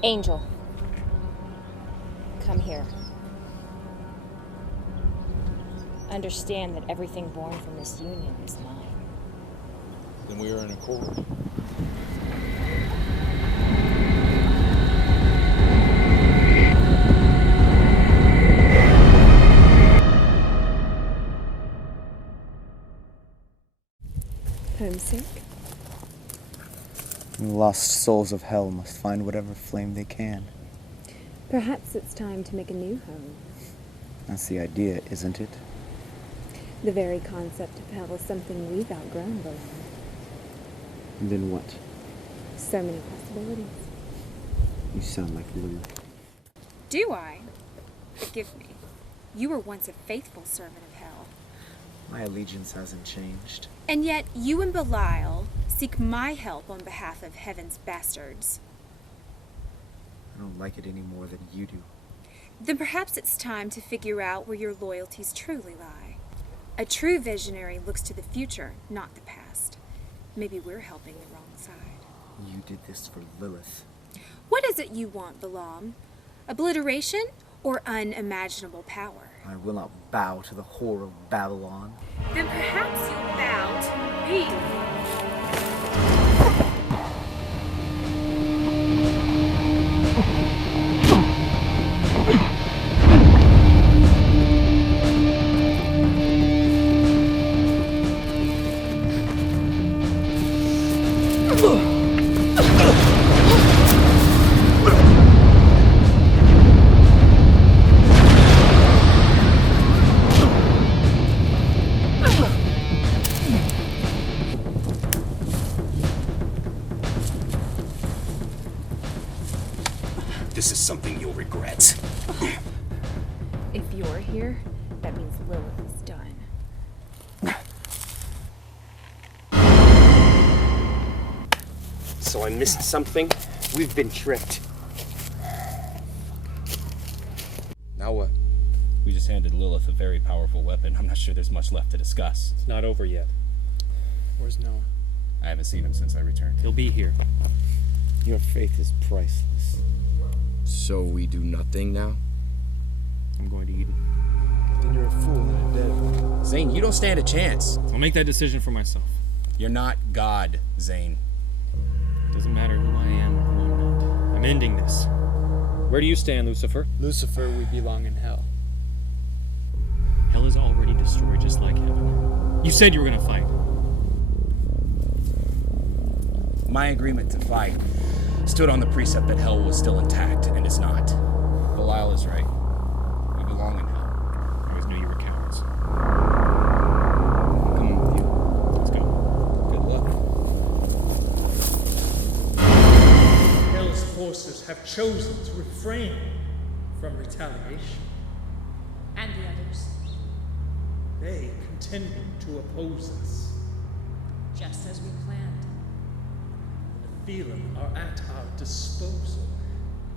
Angel. Come here. Understand that everything born from this union is mine. Then we are in accord. Homesick? The lost souls of hell must find whatever flame they can. Perhaps it's time to make a new home. That's the idea, isn't it? The very concept of hell is something we've outgrown, Below. And then what? So many possibilities. You sound like Lilith. Do I? Forgive me. You were once a faithful servant of hell. My allegiance hasn't changed. And yet you and Belial seek my help on behalf of heaven's bastards. I don't like it any more than you do. Then perhaps it's time to figure out where your loyalties truly lie. A true visionary looks to the future, not the past. Maybe we're helping the wrong side. You did this for Lilith. What is it you want, Balaam? Obliteration or unimaginable power? I will not bow to the whore of Babylon. Then perhaps you'll bow to me. This is something you'll regret. If you're here, that means Lilith is done. So I missed something? We've been tricked. Now what? We just handed Lilith a very powerful weapon. I'm not sure there's much left to discuss. It's not over yet. Where's Noah? I haven't seen him since I returned. He'll be here. Your faith is priceless. So we do nothing now? I'm going to Eden. Then you're a fool and a devil. Zane, you don't stand a chance. I'll make that decision for myself. You're not God, Zane. Doesn't matter who I am or who I'm not. I'm ending this. Where do you stand, Lucifer? Lucifer, we belong in hell. Hell is already destroyed just like heaven. You said you were going to fight. My agreement to fight stood on the precept that hell was still intact, and it's not. Belial is right. We belong in hell. I always knew you were cowards. Come with you. Let's go. Good luck. Hell's forces have chosen to refrain from retaliation. And the others, They continue to oppose us. just as we planned. The Nephilim are at our disposal.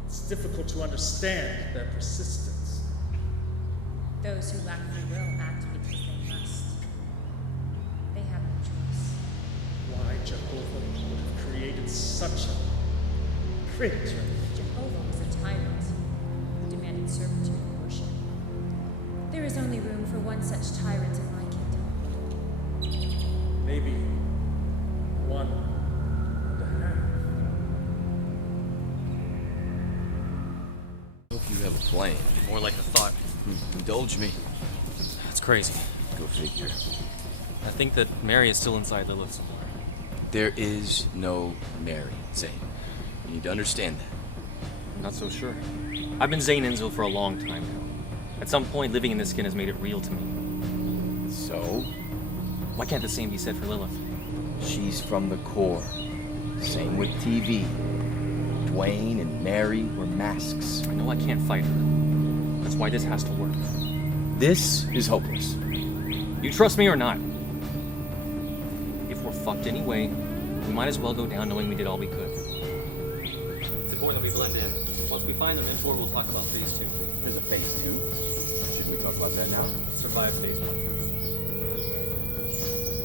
It's difficult to understand their persistence. Those who lack free will act because they must. They have no choice. Why Jehovah would have created such a creature? Jehovah was a tyrant who demanded servitude and worship. There is only room for one such tyrant in my kingdom. Maybe one and a half. Hope you have a plan. More like a thought. Indulge me. That's crazy. Go figure. I think that Mary is still inside Lilith somewhere. There is no Mary, Zane. You need to understand that. I'm not so sure. I've been Zane Enzel for a long time now. At some point, living in this skin has made it real to me. So? Why can't the same be said for Lilith? She's from the core. Same with TV. Dwayne and Mary were masks. I know I can't fight her. That's why this has to work. This is hopeless. You trust me or not? If we're fucked anyway, we might as well go down knowing we did all we could. It's important that we blend in. Once we find the mentor, we'll talk about phase 2. There's a phase 2? Should we talk about that now? Survive phase 1 first.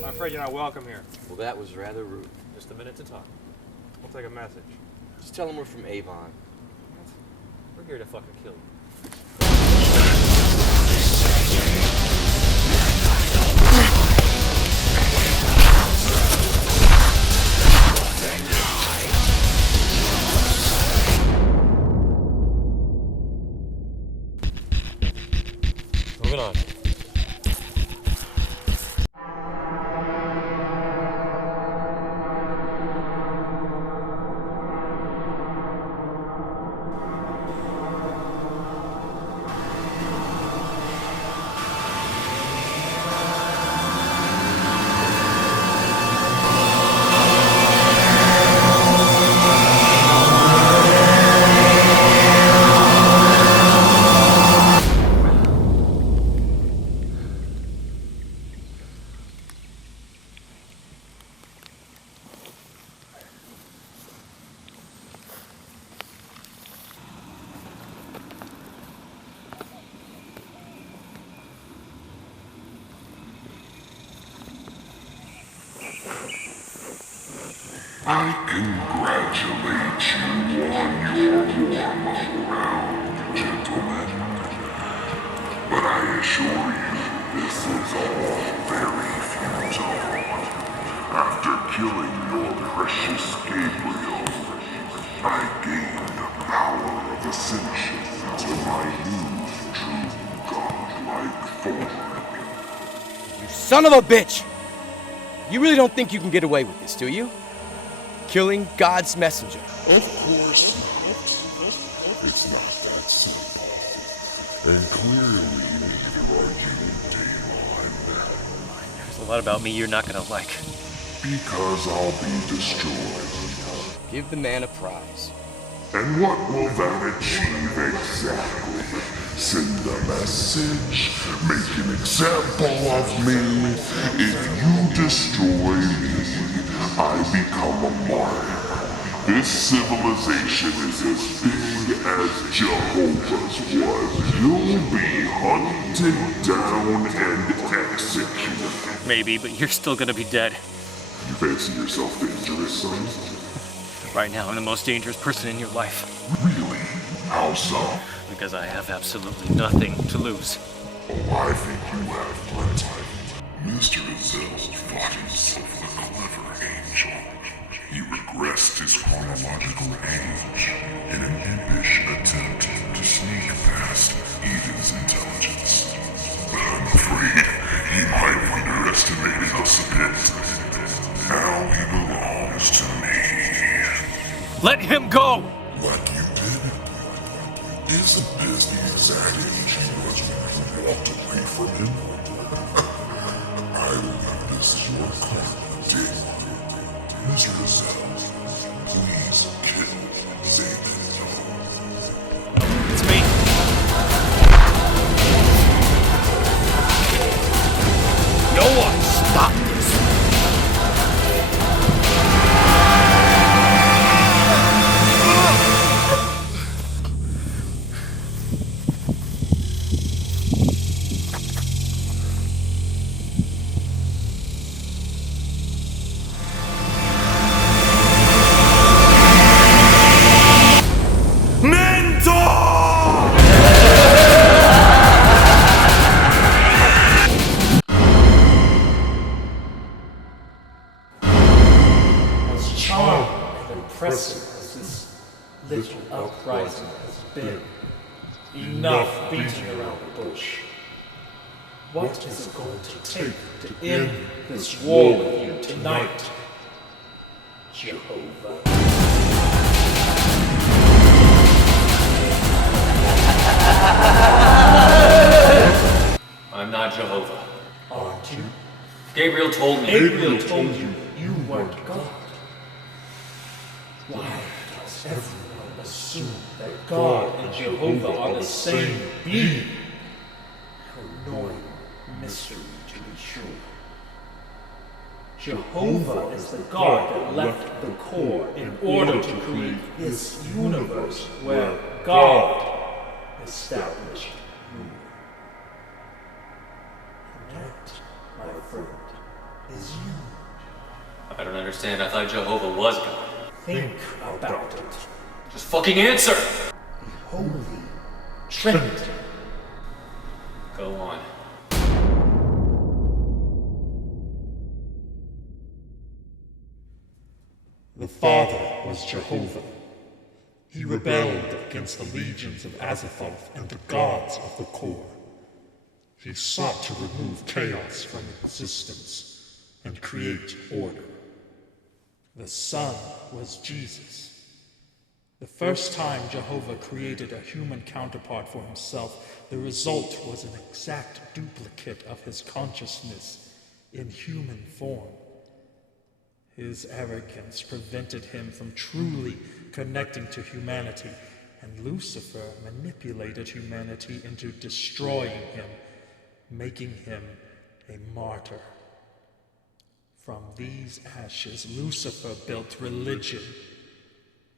I'm afraid you're not welcome here. Well, that was rather rude. Just a minute to talk. We'll take a message. Just tell them we're from Avon. We're here to fucking kill you. Moving on. I congratulate you on your warm-up round, gentlemen. But I assure you, this is all very futile. After killing your precious Gabriel, I gained the power of ascension to my new, true godlike form. You son of a bitch! You really don't think you can get away with this, do you? Killing God's messenger. Of course not. It's not that simple. And clearly neither are you, Damon. There's a lot about me you're not gonna like. Because I'll be destroyed. Give the man a prize. And what will that achieve exactly? Send a message? Make an example of me? If you destroy me, I become a martyr. This civilization is as big as Jehovah's was. You'll be hunted down and executed. Maybe, but you're still gonna be dead. You fancy yourself dangerous, son? Right now, I'm the most dangerous person in your life. Really? How so? Because I have absolutely nothing to lose. Oh, I think you have plenty. Mr. Azel thought himself a clever angel. He regressed his chronological age in an impish attempt to sneak past Eden's intelligence. But I'm afraid he might have underestimated us a bit. Now he belongs to me. Let him go! Like you did? Isn't this the exact age he was when you walked away from him? I will leave this as your karma, Damon. Mr. Azel, please kill Zayman. It's me. No one stop this! Little uprising has been. Enough beating around the bush. What is it going to take to end this war with you tonight, Jehovah? I'm not Jehovah. Aren't you? Gabriel told me. Gabriel told you you weren't God? Why does everyone assume that God and Jehovah are the same being? How annoying mystery to be sure. Jehovah is the God that left the core in order to create this universe where God established rule. And that, my friend, is you. I don't understand. I thought Jehovah was God. Think about it. Just fucking answer! The Holy Trinity. Go on. The Father was Jehovah. He rebelled against the legions of Azathoth and the gods of the core. He sought to remove chaos from existence and create order. The Son was Jesus. The first time Jehovah created a human counterpart for himself, the result was an exact duplicate of his consciousness in human form. His arrogance prevented him from truly connecting to humanity, and Lucifer manipulated humanity into destroying him, making him a martyr. From these ashes, Lucifer built religion,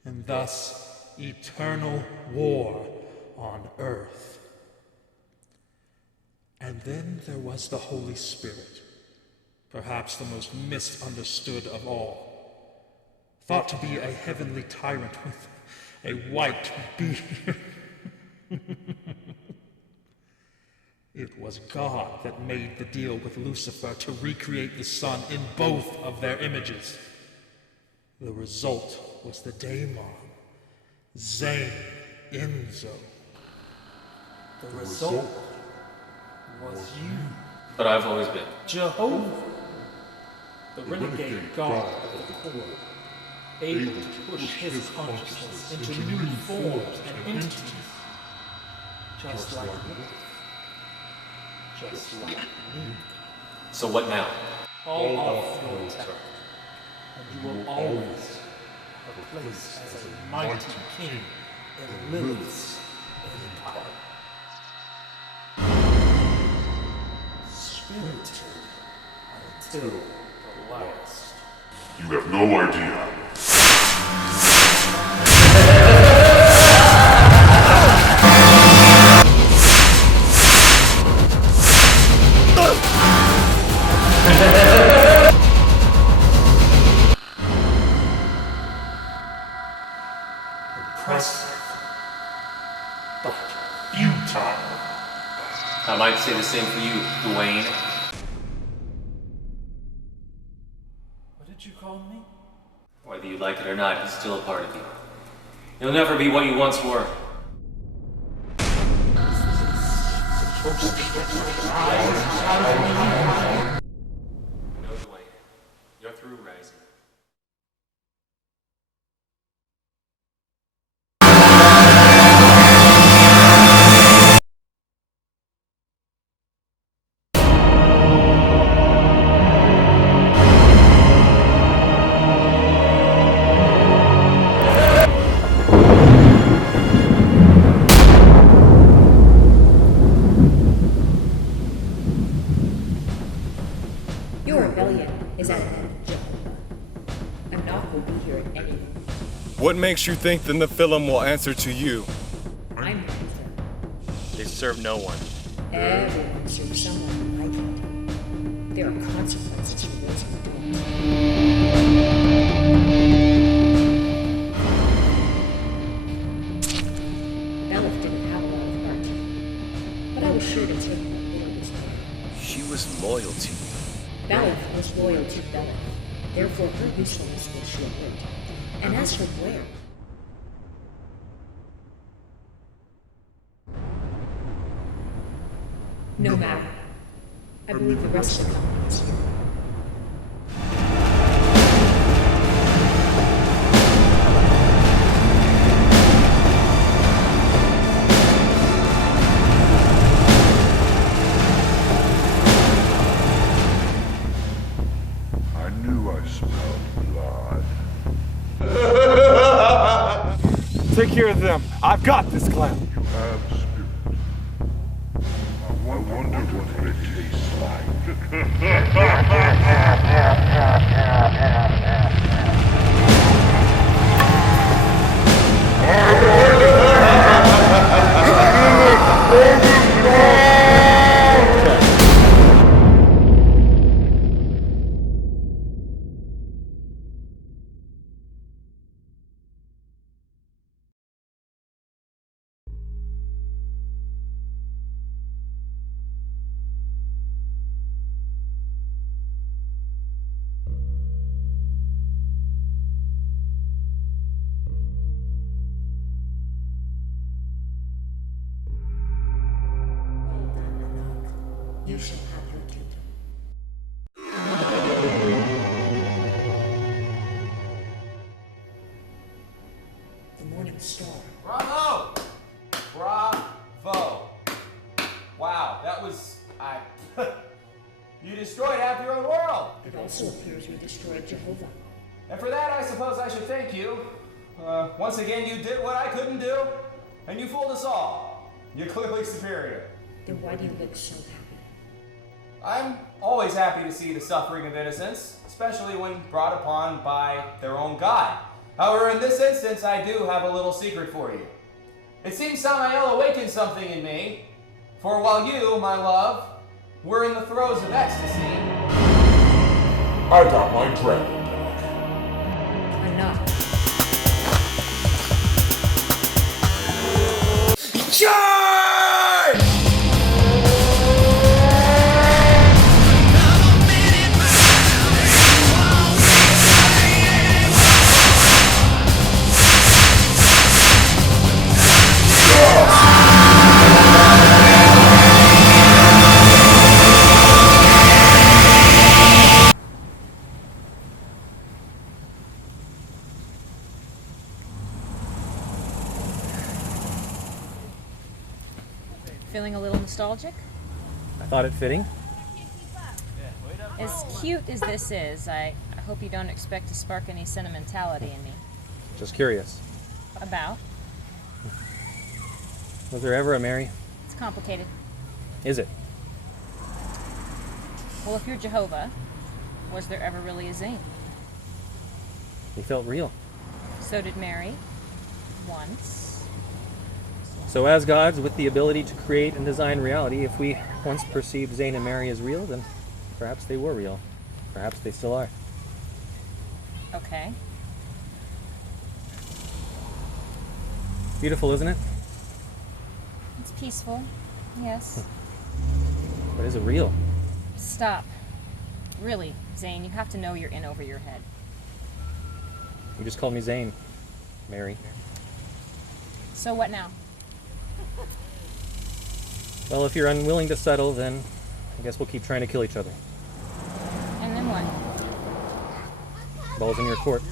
and thus eternal war on earth. And then there was the Holy Spirit, perhaps the most misunderstood of all, thought to be a heavenly tyrant with a white beard. It was God that made the deal with Lucifer to recreate the sun in both of their images. The result was the daemon, Zane Enzo. The result was you. But I've always been. Jehovah, the renegade god of the core, able to push his consciousness into new forms and entities, just like me. Just like me. So what now? All off your attack, and you will always have a place as a mighty king in Lilith's empire. Spirited until the last. You have no idea. Impressive, but futile. I might say the same for you, Dwayne. What did you call me? Whether you like it or not, he's still a part of you. You'll never be what you once were. No, Dwayne. You're through rising. What makes you think the Nephilim will answer to you? I'm They serve no one. Everyone serves someone like it. There are consequences for those who don't. Belith didn't have a lot of heart, but I was sure to take her little was there. She was loyal to you. Belith was loyal to Belith. Therefore, her usefulness was short-lived. And as for Blair, no matter. I believe the rest of the company is here. I knew I smelled clear them. I've got this clown. You have spirit. I wonder what it tastes like. You shall have your kingdom. The morning star. Bravo! Bravo! Wow, that was... You destroyed half your own world! It also appears you destroyed Jehovah. And for that, I suppose I should thank you. Once again, you did what I couldn't do, and you fooled us all. You're clearly superior. Then why do you look so happy? I'm always happy to see the suffering of innocents, especially when brought upon by their own God. However, in this instance, I do have a little secret for you. It seems Samael awakened something in me, for while you, my love, were in the throes of ecstasy, I got my dragon back. Enough. Charge! Feeling a little nostalgic? I thought it fitting. As cute as this is, I hope you don't expect to spark any sentimentality in me. Just curious. About? Was there ever a Mary? It's complicated. Is it? Well, if you're Jehovah, was there ever really a Zane? He felt real. So did Mary. Once. So as gods with the ability to create and design reality, if we once perceived Zane and Mary as real, then perhaps they were real. Perhaps they still are. Okay. Beautiful, isn't it? It's peaceful. Yes. But is it real? Stop. Really, Zane, you have to know you're in over your head. You just called me Zane, Mary. So what now? Well, if you're unwilling to settle, then I guess we'll keep trying to kill each other. And then what? Ball's in your court.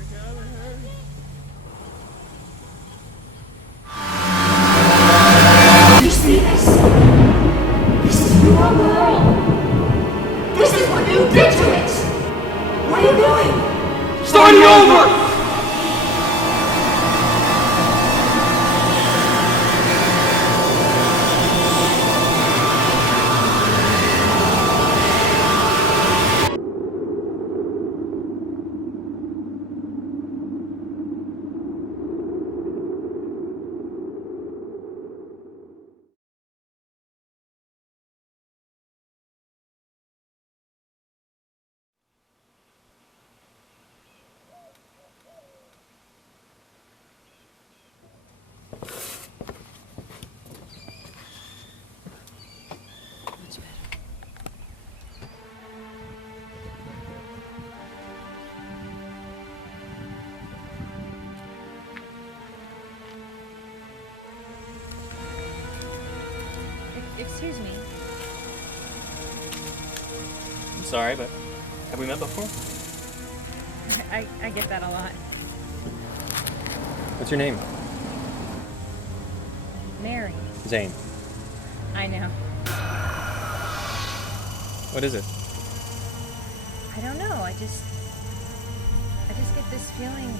You see this? This is your world. This is what you did to it. What are you doing? Starting over! Excuse me. I'm sorry, but have we met before? I get that a lot. What's your name? Mary. Zane. I know. What is it? I don't know. I just get this feeling.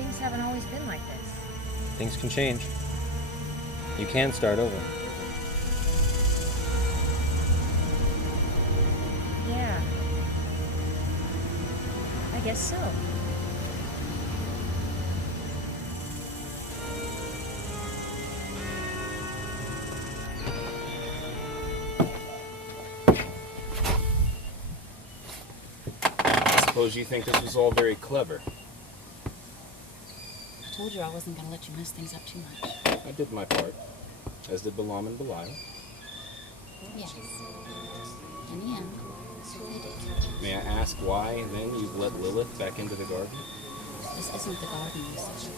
Things haven't always been like this. Things can change. You can start over. Yeah. I guess so. I suppose you think this was all very clever. I told you I wasn't going to let you mess things up too much. I did my part, as did Balaam and Belial. Yes. In the end, they did. May I ask why, then, you've let Lilith back into the garden? This isn't the garden you said.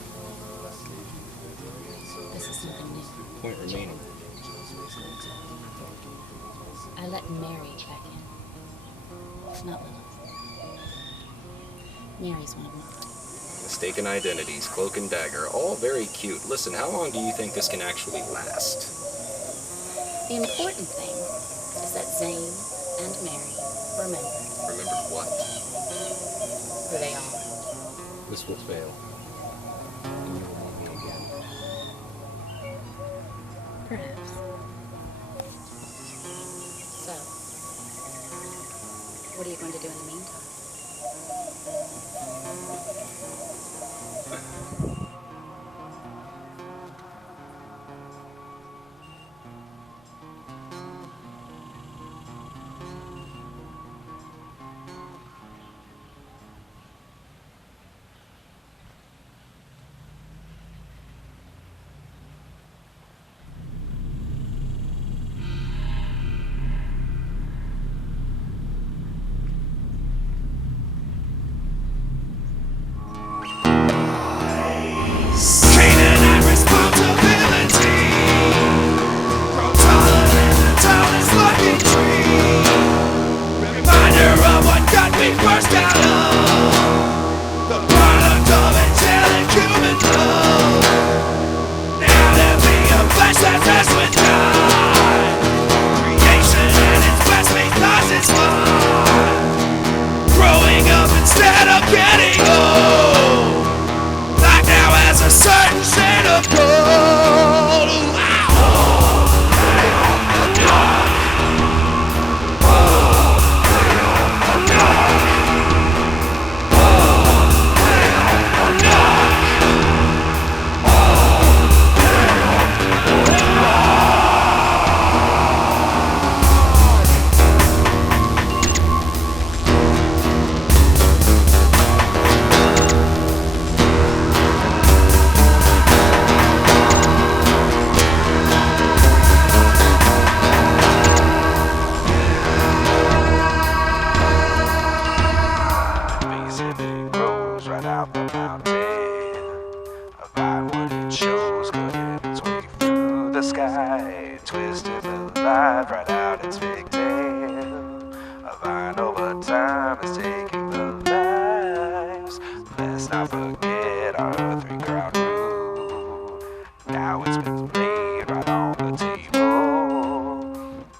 This is something new. Point remaining. I let Mary back in. Not Lilith. Mary's one of mine. Mistaken identities, cloak and dagger, all very cute. Listen, how long do you think this can actually last? The important thing is that Zane and Mary remembered. Remembered what? Who they are. This will fail. And you will want me again. Perhaps. So, what are you going to do in the meantime?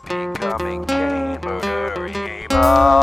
Becoming Cain, murdering Abel.